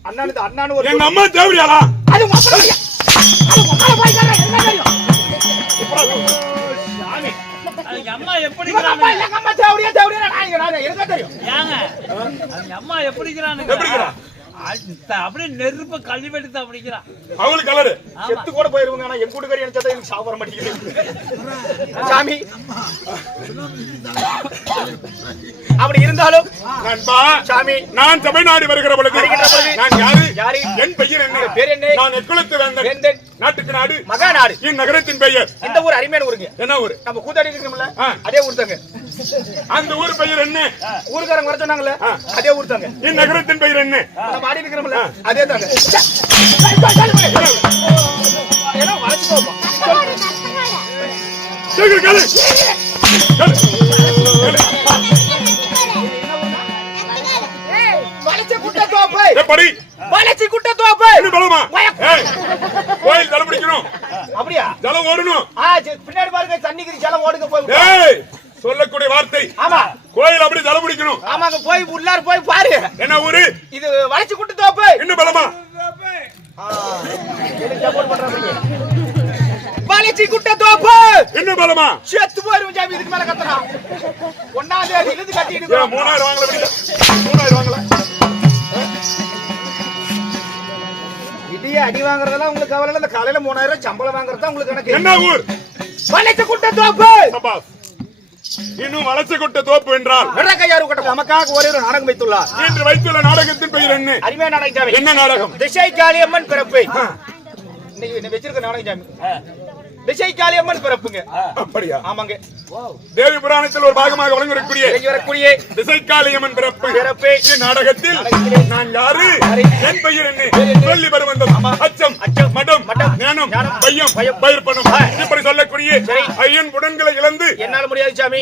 அண்ணானு ஒரு எங்க அம்மா தேவடியாளா? அது உங்க அப்பா இல்லையா? அது உங்க அப்பா போய் கேளு, என்ன தெரியும்? சாமி அதுக்கு அம்மா எப்படி உங்க அப்பா இல்ல, எங்க அம்மா தேவடியா நான் எனக்கு தெரியும். ஏங்க அதுக்கு அம்மா எப்படிங்கிறானு எப்படிங்கிறா? அப்படியே நெருப்ப கல்வி வெடித்து அப்படிங்கிறான். அவளுக்கு கலரு செத்து கூட போயிருவாங்க. ஆனா என் கூட்டுக்காரி நினைச்சா எனக்கு சாப்பிட மாட்டேங்குது சாமி. அப்படி இருந்தாலும் நண்பா சாமி நான் தமிழ்நாடு வருகிற பொழுது வருகின்ற பொழுது நான் யாரு? யாரு? என் பெயர் என்ன? பேர் என்ன? நான் எக்குளத்து வேந்தன். வேந்தன். நாட்டுக்கு நாடு மகாநாடு. இந்நகரத்தின் பெயர் இந்த ஊர் அருமையான ஊருங்க. என்ன ஊரு? நம்ம கூத்தாடி இருக்கோம்ல அதே ஊர் தாங்க. அந்த ஊர் பெயர் என்ன? ஊருக்காரங்க வர சொன்னாங்கல்ல அதே ஊர் தாங்க. இந்நகரத்தின் பெயர் என்ன? நம்ம ஆடி இருக்கிறோம்ல அதே தாங்க. ஏன்னா வளைச்சு போப்போம். கேளு, கேளு. கேளு. கேளு. வளைச்சு குட்ட தோப்பு. எப்படி? வளைச்சு குட்ட தோப்பு. இன்னும் பலமா? ஏய், கோயில் தலை பிடிக்கணும். அப்படியா? ஜலம் ஓடணும். பின்னாடி பாருங்க தண்ணிக்கு ஜலம் ஓடுங்க போய். ஏய், சொல்லக்கூடிய வார்த்தை. ஆமா கோயில் அப்படி தலை பிடிக்கணும். ஆமாங்க போய் உள்ளார போய் பாரு. என்ன ஊரு? இது வளைச்சு குட்ட தோப்பு. இன்னும் பலமா? வளைச்சு குட்ட தோப்பு. இன்னும் பலமா? செத்து போயிரும் சாமி. இதுக்கு மேல கத்தனா 1ஆம் தேதி இழுத்து கட்டிட்டு ஏன் 3000 வாங்கல? 3000 வாங்கல? இடியே அடி வாங்குறதெல்லாம் உங்களுக்கு கவலை இல்ல. இந்த காலையில 3000 சம்பளம் வாங்குறது தான் உங்களுக்கு கணக்கு. என்ன ஊர்? வளைச்சு குட்ட தோப்பு. சபாஸ். இன்னும் வளர்ச்சி கொட்ட தோப்பு என்றால் வெள்ளக்கையாறு கட்ட நமக்காக ஒரே ஒரு நாடகம் வைத்துள்ளார். இன்று வைத்துள்ள நாடகத்தின் பெயர் என்ன? அருமையான நாடகம் சாமி. என்ன நாடகம்? திசை காளியம்மன் பிறப்பு. இன்னைக்கு வச்சிருக்க நாடகம் சாமி திசை காளியம்மன் பிறப்புங்க. அப்படியா? ஆமாங்க. தேவி புராணத்தில் ஒரு பாகமாக வழங்கக்கூடிய வரக்கூடிய திசைக்காளியம்மன் பிறப்பு பிறப்பு நாடகத்தில் நான் யாரு? என் பெயர் என்ன? சொல்லி வருவந்தம் அச்சம் மடம் ஞானம் பையம் பயிர்ப்பணம் இப்படி சொல்லக்கூடிய ஐயன் புடன்களை இழந்து என்னால முடியாது சாமி.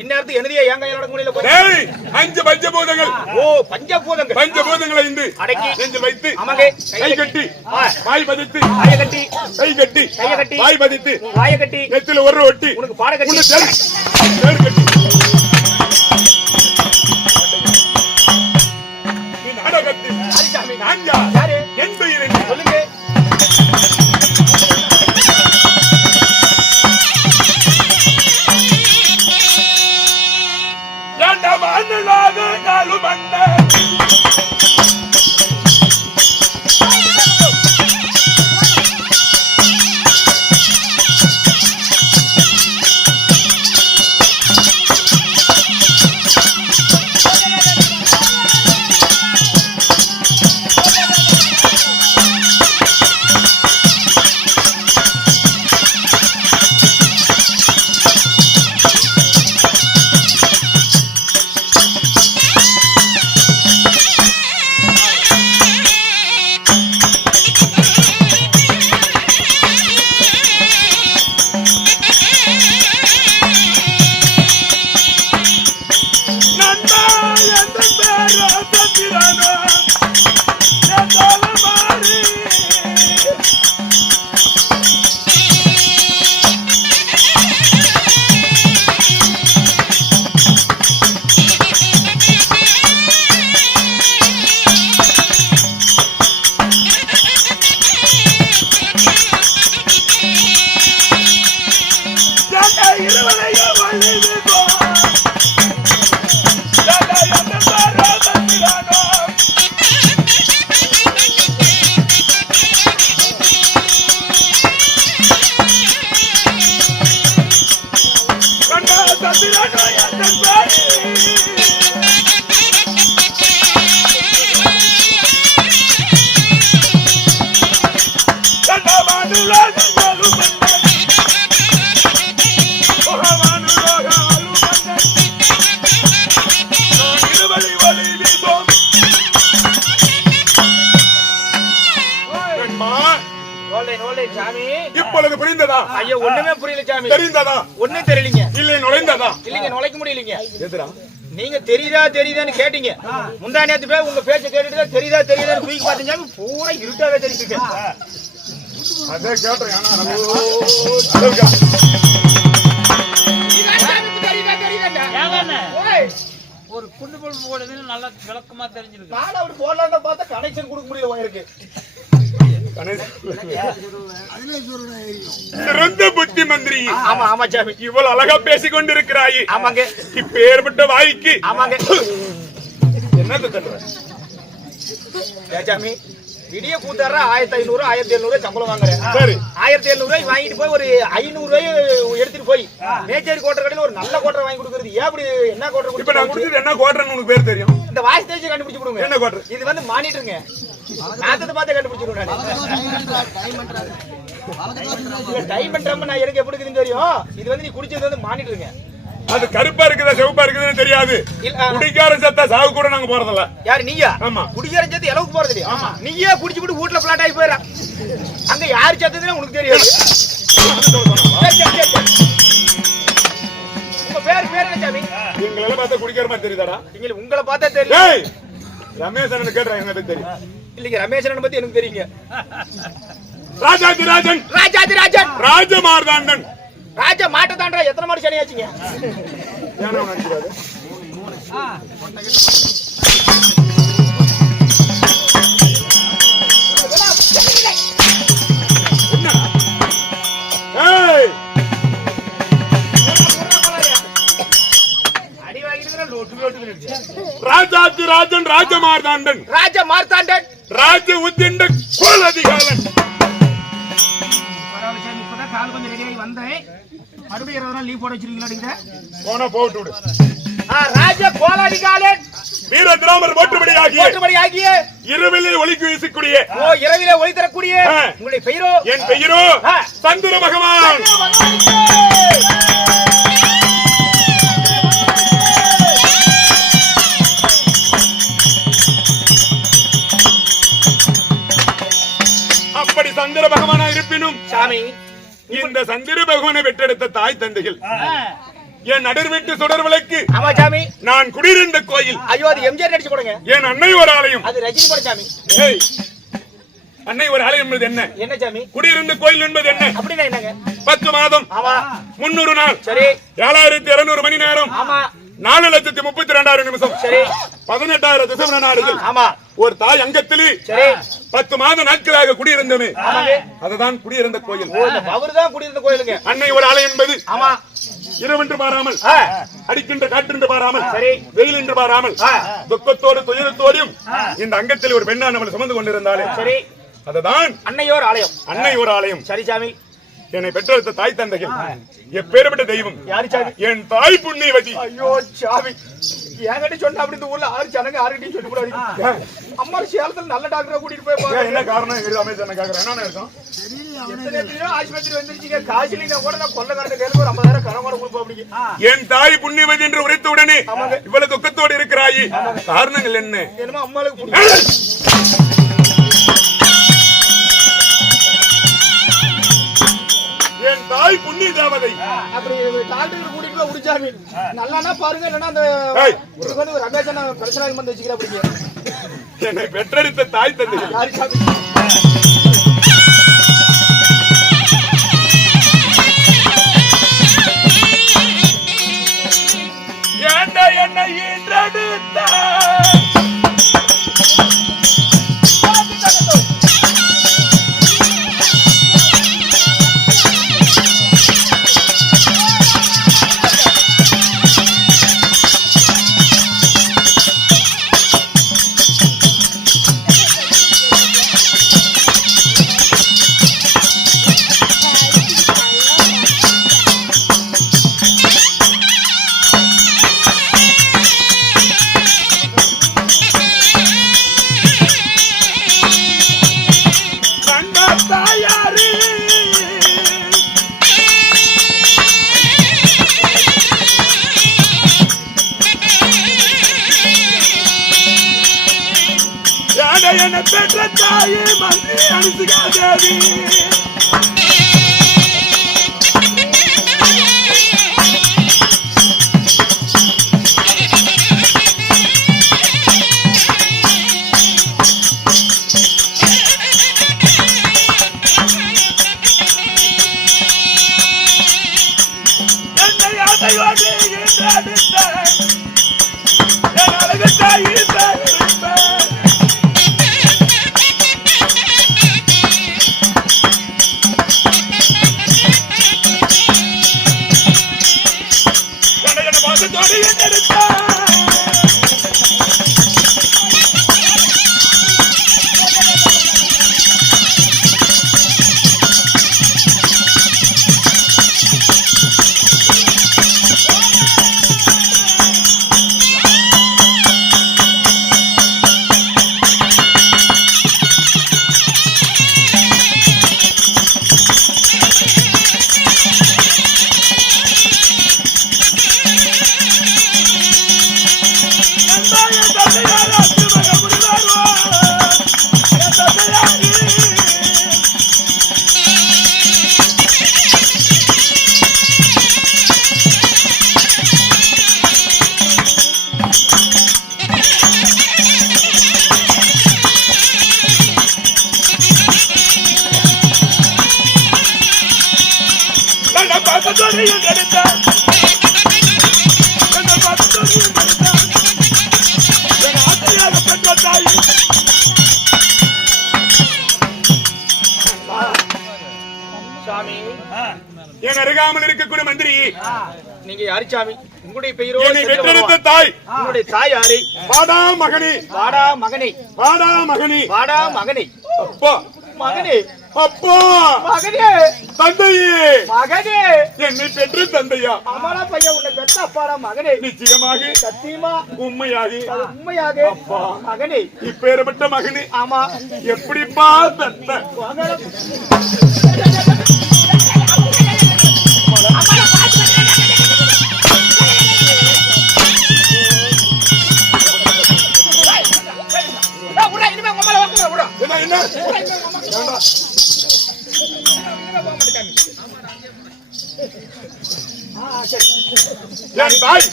இந்நேரத்துக்கு என்னதையா என் கையில அடக்க முடியல. ஏய், 5 பஞ்சபூதங்கள். ஓ பஞ்சபூதங்கள். பஞ்சபூதங்களை இந்து அடக்கி நெஞ்சில் வைத்து ஆமாங்க. கை கட்டி வாய் பதித்து வாயை கட்டி கை கட்டி கையை கட்டி வாய் பதித்து வாயை கட்டி நெத்தில ஒரு ஒட்டி உனக்கு பாட கட்டி தேர் கட்டி இந்த நாடகத்தில் யாரு சாமி? நான் யார்? யாரு? என் பெயர் என்ன? சொல்லுங்க. மண்ணலாக நாலு மண்ண இப்பொழுது புரிந்ததா? ஐயா ஒண்ணுமே புரியல சாமி. தெரிந்ததா? ஒண்ணும் தெரியலீங்க. இல்லை நுழைந்ததா? இல்லைங்க நுழைக்க முடியலீங்க. எதுடா? நீங்க தெரியுதான்னு கேட்டீங்க. முந்தா நேத்து போய் உங்க பேச்ச கேட்டுட்டு தெரியுதான்னு தூக்கி பாத்தீங்க. பூரா இருட்டாவே தெரிஞ்சுக்க. அதே கேட்டேன் ஆனா ஏங்க ஒரு குண்டு பல்பு போடுறதுன்னு நல்லா விளக்கமா தெரிஞ்சிருக்கு. நான் அவர் போடலான்னு பார்த்தா கனெக்ஷன் கொடுக்க முடியல உயருக்கு. சிறந்த புத்தி மந்திரி. ஆமா ஆமா சாமி. இவ்வளவு அழகா பேசிக் கொண்டிருக்கிறாய். ஆமாங்க. இப்ப ஏற்பட்ட வாய்க்கு ஆமாங்க. என்னது தருவ சாமி விடிய கூத்தாடுற 1500 1700 சம்பளம் வாங்குறேன். சரி 1700 வாங்கிட்டு போய் ஒரு 500 எடுத்துட்டு போய் மேச்சேரி கோட்டை கடையில ஒரு நல்ல கோட்டை வாங்கி கொடுக்கறது. ஏன் அப்படி என்ன கோட்டை இப்ப நான் கொடுத்தது என்ன கோட்டர்னு உனக்கு பேர் தெரியும்? இந்த வாய்ஸ் தேய்ச்சி கண்டுபிடிச்சு கொடுங்க. என்ன கோட்டர்? இது வந்து மானிட்டருங்க. நாத்தத்தை பார்த்து கண்டுபிடிச்சிருவேன் நான். டைமண்ட் ட்ரம் நான் எனக்கு எப்படி இருக்குதுன்னு தெரியும். இது வந்து நீ குடிச்சது வந்து மானிட்டருங்க. அது கருப்பா இருக்குதா சிவப்பா இருக்குதுன்னு தெரியாது. குடிக்கார சத்தா சாவு கூட நாங்க போறதில்ல. யாரு நீயா? ஆமா. குடிக்கார சத்து எளவுக்கு போறது இல்லையா? ஆமா. நீயே குடிச்சுட்டு வீட்டுல பிளாட் ஆகி போயிடா. அங்க யாரு சத்ததுன்னு உனக்கு தெரியாது. உங்க பேர் என்ன சாமி? எங்களை பார்த்தா குடிக்கிற மாதிரி தெரியுதாடா? நீங்க உங்களை பார்த்தா தெரியும். ரமேஷன் கேட்டா என்ன தெரியும்? இல்லைங்க ரமேஷன் பத்தி எனக்கு தெரியுங்க. ராஜாதி ராஜன். ராஜாதி ராஜன். ராஜமார்தாண்டன். ராஜா மாட்ட தாண்டா எத்தனை மாடு சனியாச்சுங்க? ஏன்னா நினைக்கிறாரு அடி வாங்கிட்டு லோட்டு ராஜாதி ராஜன் ராஜமார்தாண்டன். ராஜமார்த்தாண்டன். ராஜ உத்திண்ட கோல் அதிகாரன். கால் கொஞ்சம் ரெடி ஆகி வந்தேன். மறுபடியும் 20 நாள் லீவ் போட வச்சிருக்கீங்களா? போனா போட்டு விடு. ராஜ கோலாடிகாலன். வீர திராமர் ஓட்டுபடியாகிய இரவிலே ஒளிக்கு வீசக்கூடிய இரவிலே ஒளி தரக்கூடிய உங்களுடைய பெயரோ? என் பெயரோ சந்திர பகவான். அப்படி சந்திர பகவானா இருப்பினும் சாமி இந்த சந்திர பகவானை பெற்றெடுத்த தாய் தந்தைகள் என் நடுர் வீட்டு சுடர் விளக்கு. ஆமா சாமி. நான் குடியிருந்த கோயில். ஐயோ அது எம்ஜிஆர் அடிச்சு போடுங்க. என் அன்னை ஒரு ஆலயம். அது ரஜினி போட சாமி. அன்னை ஒரு ஆலயம் என்பது என்ன? என்ன சாமி? குடியிருந்த கோயில் என்பது என்ன? அப்படின்னா என்னங்க? 10 மாதம். ஆமா. 300 நாள். சரி. 7200 மணி நேரம். ஆமா. 4,32,000 நிமிஷம். சரி. 18,000 திசை நாடுகள். ஆமா. ஒரு தாய் அங்கத்திலே சரி 10 மாத நாட்களாக குடியிருந்தோமே, அதுதான் குடியிருந்த கோயில். அவர்தான் குடியிருந்த கோயிலுங்க. அன்னை ஒரு ஆலயம் என்பது ஆமா இரவென்று பாராமல், அடிக்கின்ற காற்றென்று பாராமல், சரி வெயில் என்று பாராமல், துக்கத்தோடு துயரத்தோடும் இந்த அங்கத்தில் ஒரு பெண்ணானவள் சுமந்து கொண்டிருந்தாலே சரி அதுதான் அன்னையோர் ஆலயம். அன்னை ஒரு ஆலயம். சரி சாமி. என்னை பெற்றெடுத்த தாய் தந்தைகள் எப்பேற்பட்ட தெய்வம். யாரு சாமி? என் தாய் புண்ணியவதி. ஐயோ சாமி, என்கிட்ட சொன்ன அப்படி இந்த ஊர்ல 6 ஜனங்க 6 சொல்லி கூடாது. அம்மா சேலத்துல நல்ல டாக்டரா கூட்டிட்டு போய் பாருங்க. என்ன காரணம்? அமைச்சர் கேக்குறேன். என்ன இருக்கும்? எத்தனையோ ஆஸ்பத்திரி வந்துருச்சுங்க. காசிலிங்க கூட நான் கொள்ள கடந்த கேள்வி 50,000 கடன் கூட கொடுப்போம். அப்படி என் தாய் புண்ணியவதி என்று உரைத்த உடனே இவ்வளவு துக்கத்தோடு இருக்கிறாய், காரணங்கள் என்ன? என்னமோ அம்மாளுக்கு என் தாய் புண்ணிய தேவதை. அப்படி டாக்டர் கூட்டிட்டு போய் உடிச்சாமி நல்லானா பாருங்க. இல்லன்னா அந்த ஒரு ரமேஷன் பிரச்சனை வந்து வச்சுக்கிறேன். அப்படி என்னை பெற்றெடுத்த தாய் தந்தைகள் யாரு சாமி? என்னை ஈன்றெடுத்த என்னை பெற்ற தாயே மந்தி அனுசுகாதேவி. ஆசையோடு ஈன்றெடுத்த என் அழகு தாயை தரிப்பேன். கடையன பாசத்தோடு ஈன்றெடுத்த சாமி, என் அருகாமல் இருக்கக்கூடிய மந்திரி நீங்க யாரு சாமி? உங்களுடைய பெயரோ? என்னை பெற்றெடுத்த தாய். உங்களுடைய தாய் யாரு? வாடா மகனே, வாடா மகனே, வாடா மகனே, வாடா மகனே, அப்பா, மகனே, அப்பா, மகனே, தந்தையே, மகனே. என்னை பெற்ற தந்தையா? அம்மாடா பையன், உன்னை பெற்ற அப்பாடா மகனே. நிச்சயமாக, சத்தியமா, உண்மையாக, உண்மையாக அப்பா, மகனே. இப்பேற்பட்ட மகனே ஆமா, எப்படிப்பா பெற்ற? என்ன என்ன வேண்டாம். என் தாய்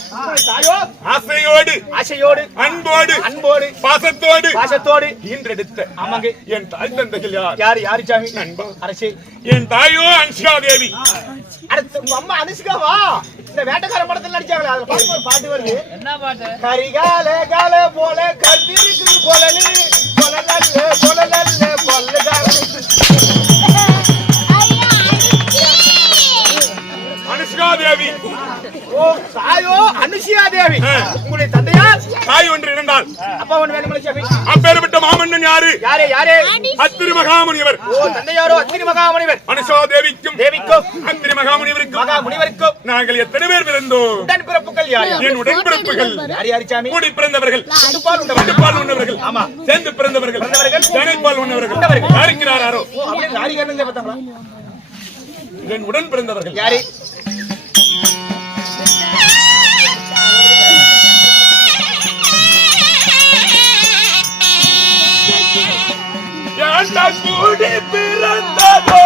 தாயோ ஆசையோடு ஆசையோடு அன்போடு அன்போடு பாசத்தோடு பாசத்தோடு ஈன்றெடுத்த ஆமாங்க. என் தாய் தந்தைகள் யார்? யாரு யாரு சாமி? நண்பா, அரசே. என் தாயோ அன்ஷா தேவி. அடுத்து உங்க அம்மா அனுஷ்காவா? இந்த வேட்டைக்கார படத்துல நடிச்சாங்களே, அதுல பாட்டு ஒரு பாட்டு வருது. என்ன பாட்டு? கரிகால கால போல கத்திருக்கு கொலலு கொலலல்ல கொலலல்ல கொல்லகால. அனுஷ்கா தேவி. ஓ தாயோ அனுஷியா தேவி. ஆ. உங்களுடைய தந்தையார் தாய் ஒன்று இருந்தால் அப்பா ஒன்று வேணுமலை சாமி. அப்பேற்பட்ட மாமன்னன் யாரு? யாரே யாரே? அத்திரி மகாமுனிவர். ஓ தந்தையாரோ அத்திரி மகாமுனிவர். அனுஷா தேவிக்கும் தேவிக்கும் அத்திரி மகாமுனிவருக்கும் மகாமுனிவருக்கும் நாங்கள் எத்தனை பேர் பிறந்தோம்? உடன் பிறப்புகள் யார் யார்? என் உடன்பிறப்புகள் யார் யார் சாமி? கூடி பிறந்தவர்கள், பால் உண்டவர். பால் உண்ணவர்கள், ஆமா. சேர்ந்து பிறந்தவர்கள், பிறந்தவர்கள், சேனைப்பால் உண்ணவர்கள் உண்டவர்கள். யாருக்கிறாரோ ஓ அப்படியே நாரிகரங்க பார்த்தாங்களா? என் உடன் பிறந்தவர்கள். யாரு? ஏண்டா கூடி பிறந்ததோ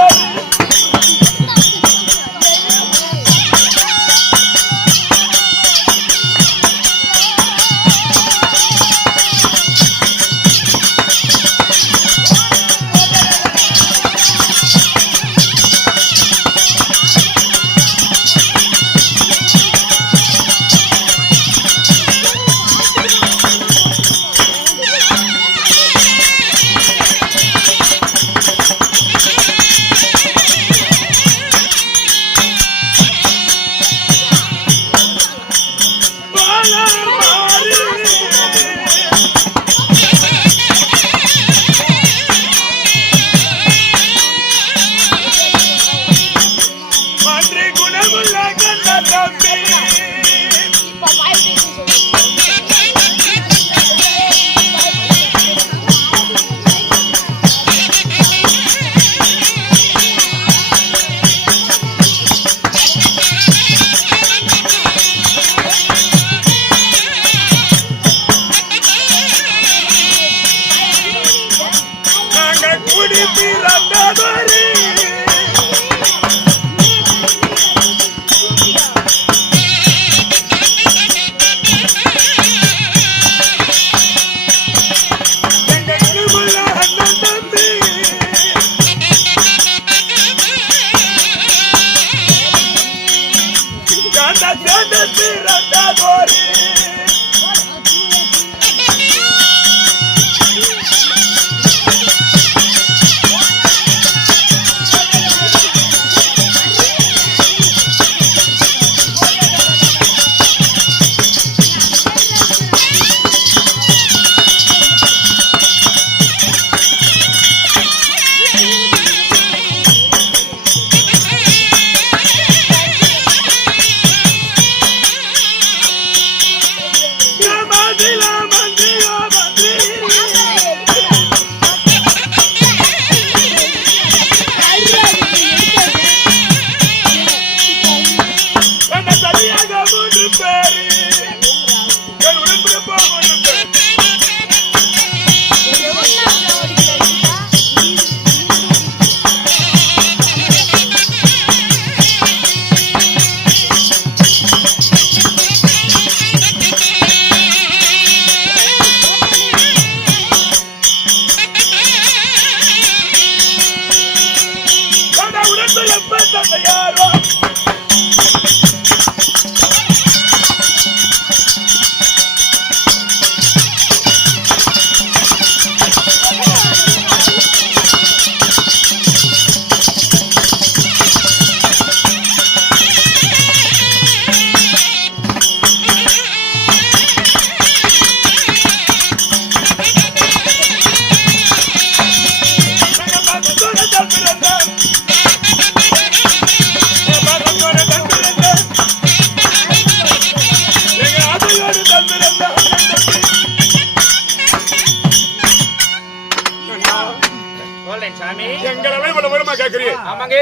எங்களெல்லாம் இவ்வளவு விவரமா கேக்குறீங்க? ஆமாங்க.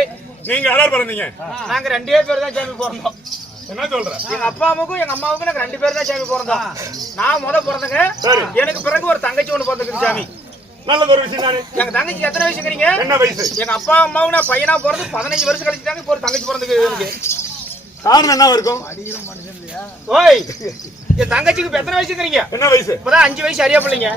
நீங்க யாரார் பிறந்தீங்க? நாங்க 2 பேர் தான் சாமி பிறந்தோம். என்ன சொல்ற? எங்க அப்பாவுக்கும் எங்க அம்மாவுக்கும் நாங்க 2 பேர் தான் சாமி பிறந்தோம். நான் முத பிறந்தங்க. சரி. எனக்கு பிறகு ஒரு தங்கச்சி ஒண்ணு பிறந்துருக்கு சாமி. நல்லது ஒரு விஷயம் தானே. எங்க தங்கச்சி எத்தனை வயசுங்கிறீங்க? என்ன வயசு? எங்க அப்பா அம்மாவும் நான் பையனா பிறந்து 15 வருஷம் கழிச்சுட்டாங்க. இப்போ ஒரு தங்கச்சி பிறந்துருக்கு எனக்கு. காரணம் என்ன இருக்கும்? ஓய், என் தங்கச்சிக்கு இப்ப எத்தனை வயசுங்கிறீங்க? என்ன வயசு? இப்பதான் 5 வயசு அறியா பிள்ளைங்க.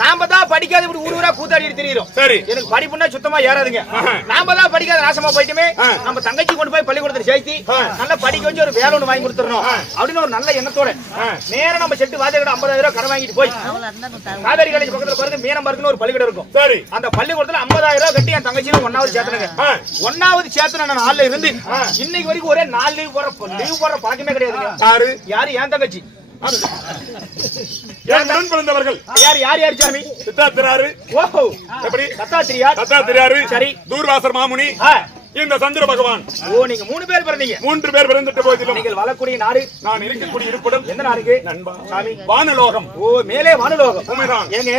நாம தான் படிக்காத இப்படி ஊர் ஊரா கூத்தாடிட்டு தெரியுறோம். சரி. எனக்கு படிப்புன்னா சுத்தமா ஏறாதுங்க. நாம தான் படிக்காத நாசமா போயிட்டுமே. நம்ம தங்கச்சி கொண்டு போய் பள்ளிக்கூடத்துல சேர்த்தி நல்லா படிக்க வச்சு ஒரு வேலை ஒண்ணு வாங்கி கொடுத்துறோம் அப்படின்னு ஒரு நல்ல எண்ணத்தோட நேரம் நம்ம செட்டு வாத்தியாரோட 50,000 ரூபாய் கடன் வாங்கிட்டு போய் காவேரி காலேஜ் பக்கத்துல பாருங்க மீனம்பார்க்குன்னு ஒரு பள்ளிக்கூடம் இருக்கும். சரி. அந்த பள்ளிக்கூடத்துல 50,000 ரூபாய் கட்டி என் தங்கச்சியில 1வது சேர்த்தனுங்க. 1வது சேர்த்தன நான் நாள்ல இருந்து இன்னைக்கு வரைக்கும் ஒரே 4 லீவ் போற பழக்கமே கிடையாதுங்க. யாரு? யாரு? என் தங்கச்சி. என் உடன் பிறந்தவர்கள் யார் யார் யார் சாமி? சித்தாத்திராரு. ஓஹோ, எப்படி? தத்தாத்திரியார். தத்தாத்திராரு. சரி. தூர்வாசர் மாமுனி. இந்த சந்திர பகவான். ஓ, நீங்க 3 பேர் பிறந்தீங்க. 3 பேர் பிறந்துட்டு போதிலும் நீங்கள் வாழக்கூடிய நாடு, நான் இருக்கக்கூடிய இருப்பிடம் எந்த நாடுக்கு நண்பா? சாமி, வானலோகம். ஓ, மேலே வானலோகம். உண்மைதான். ஏங்க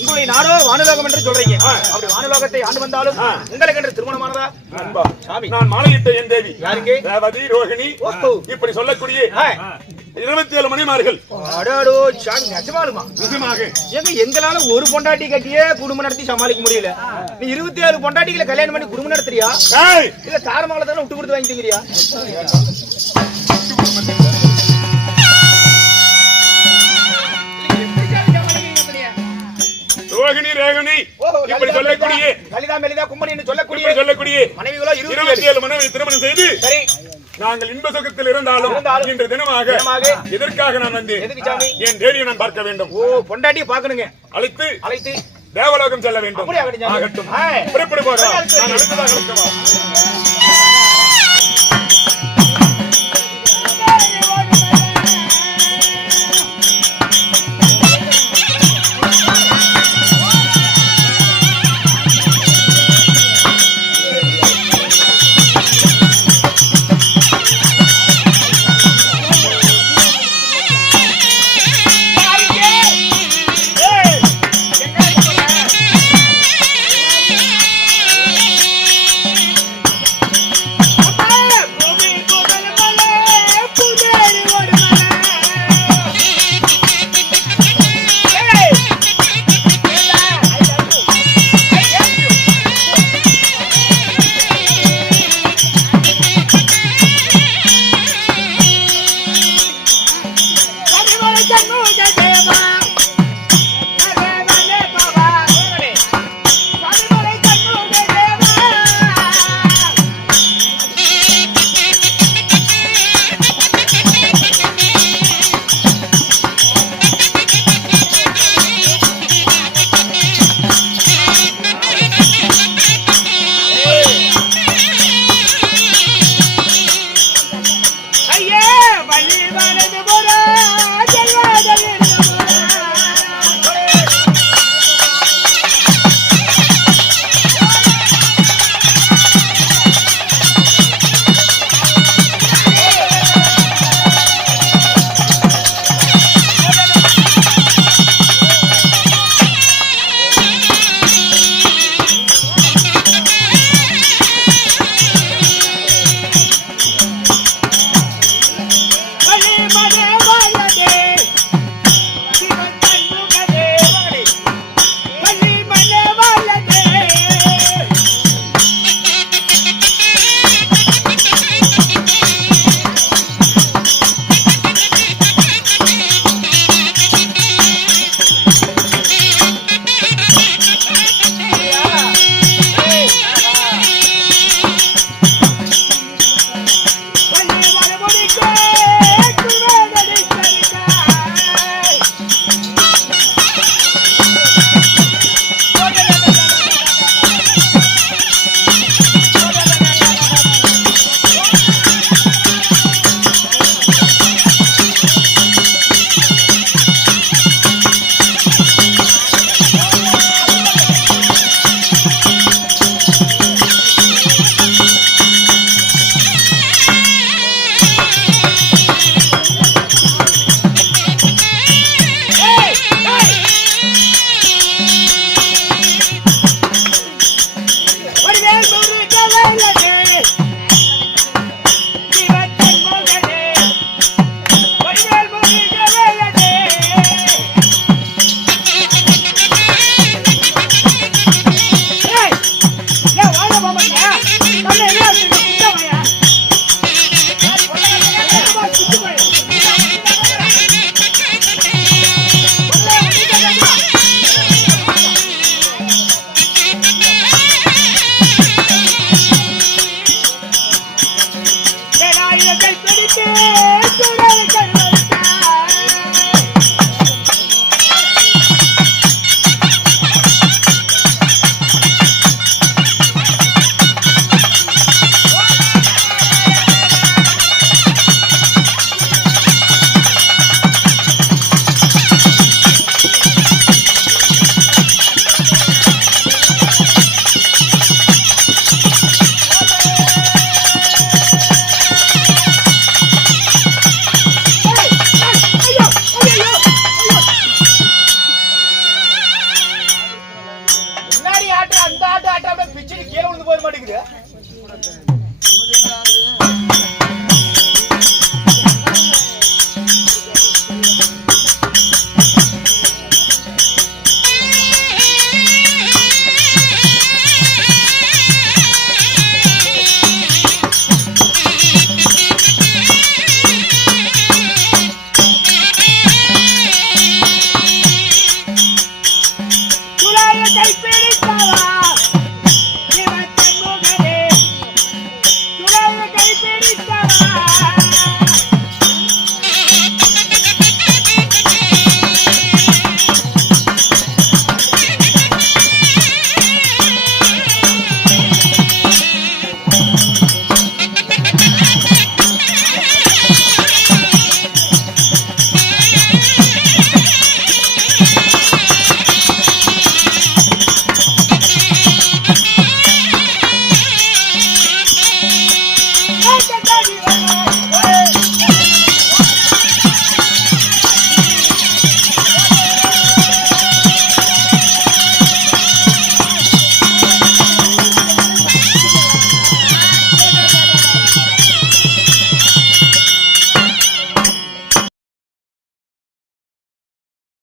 உங்களுடைய நாடோ வானலோகம் என்று சொல்றீங்க. அப்படி வானலோகத்தை ஆண்டு வந்தாலும் உங்களுக்கு என்று திருமணமானதா? நண்பா, சாமி, நான் மாலையிட்ட என் தேவி யாருங்க? ரேவதி, ரோகிணி. ஓஹோ, இப்படி சொல்லக்கூடிய 27 மணிமார்கள். அடாடோ சாமி, நிஜமாலுமா? நிஜமாக. ஏங்க எங்களால ஒரு பொண்டாட்டி கட்டியே குடும்பம் நடத்தி சமாளிக்க முடியல. நீ 27 பொண்டாட்டிகளை கல்யாணம் பண்ணி குடும்பம் நடத்துறியா? ஏய், இல்ல தாரமங்கலத்தை விட்டு கொடுத்து வாங்கிட்டுங்கிறியா? ரோகிணி, ரேகிணி. இப்படி சொல்லக்கூடிய லலிதா, மெலிதா, கும்படி என்று சொல்லக்கூடிய இப்படி சொல்லக்கூடிய மனைவிகளோ 27 மனைவி திருமணம் செய்து சரி. நாங்கள் இன்ப சுகத்தில் இருந்தாலும் இன்று தினமாக எதற்காக நான் வந்தேன்? எதுக்கு சாமி? என் தேவியை நான் பார்க்க வேண்டும். ஓ, பொண்டாட்டியை பார்க்கணுங்க. அழைத்து தேவலோகம் செல்ல வேண்டும். அப்படியே ஆகட்டும். ஆகட்டும். புறப்படு போகிறோம். நான் அடுத்ததாக அழைக்கவா?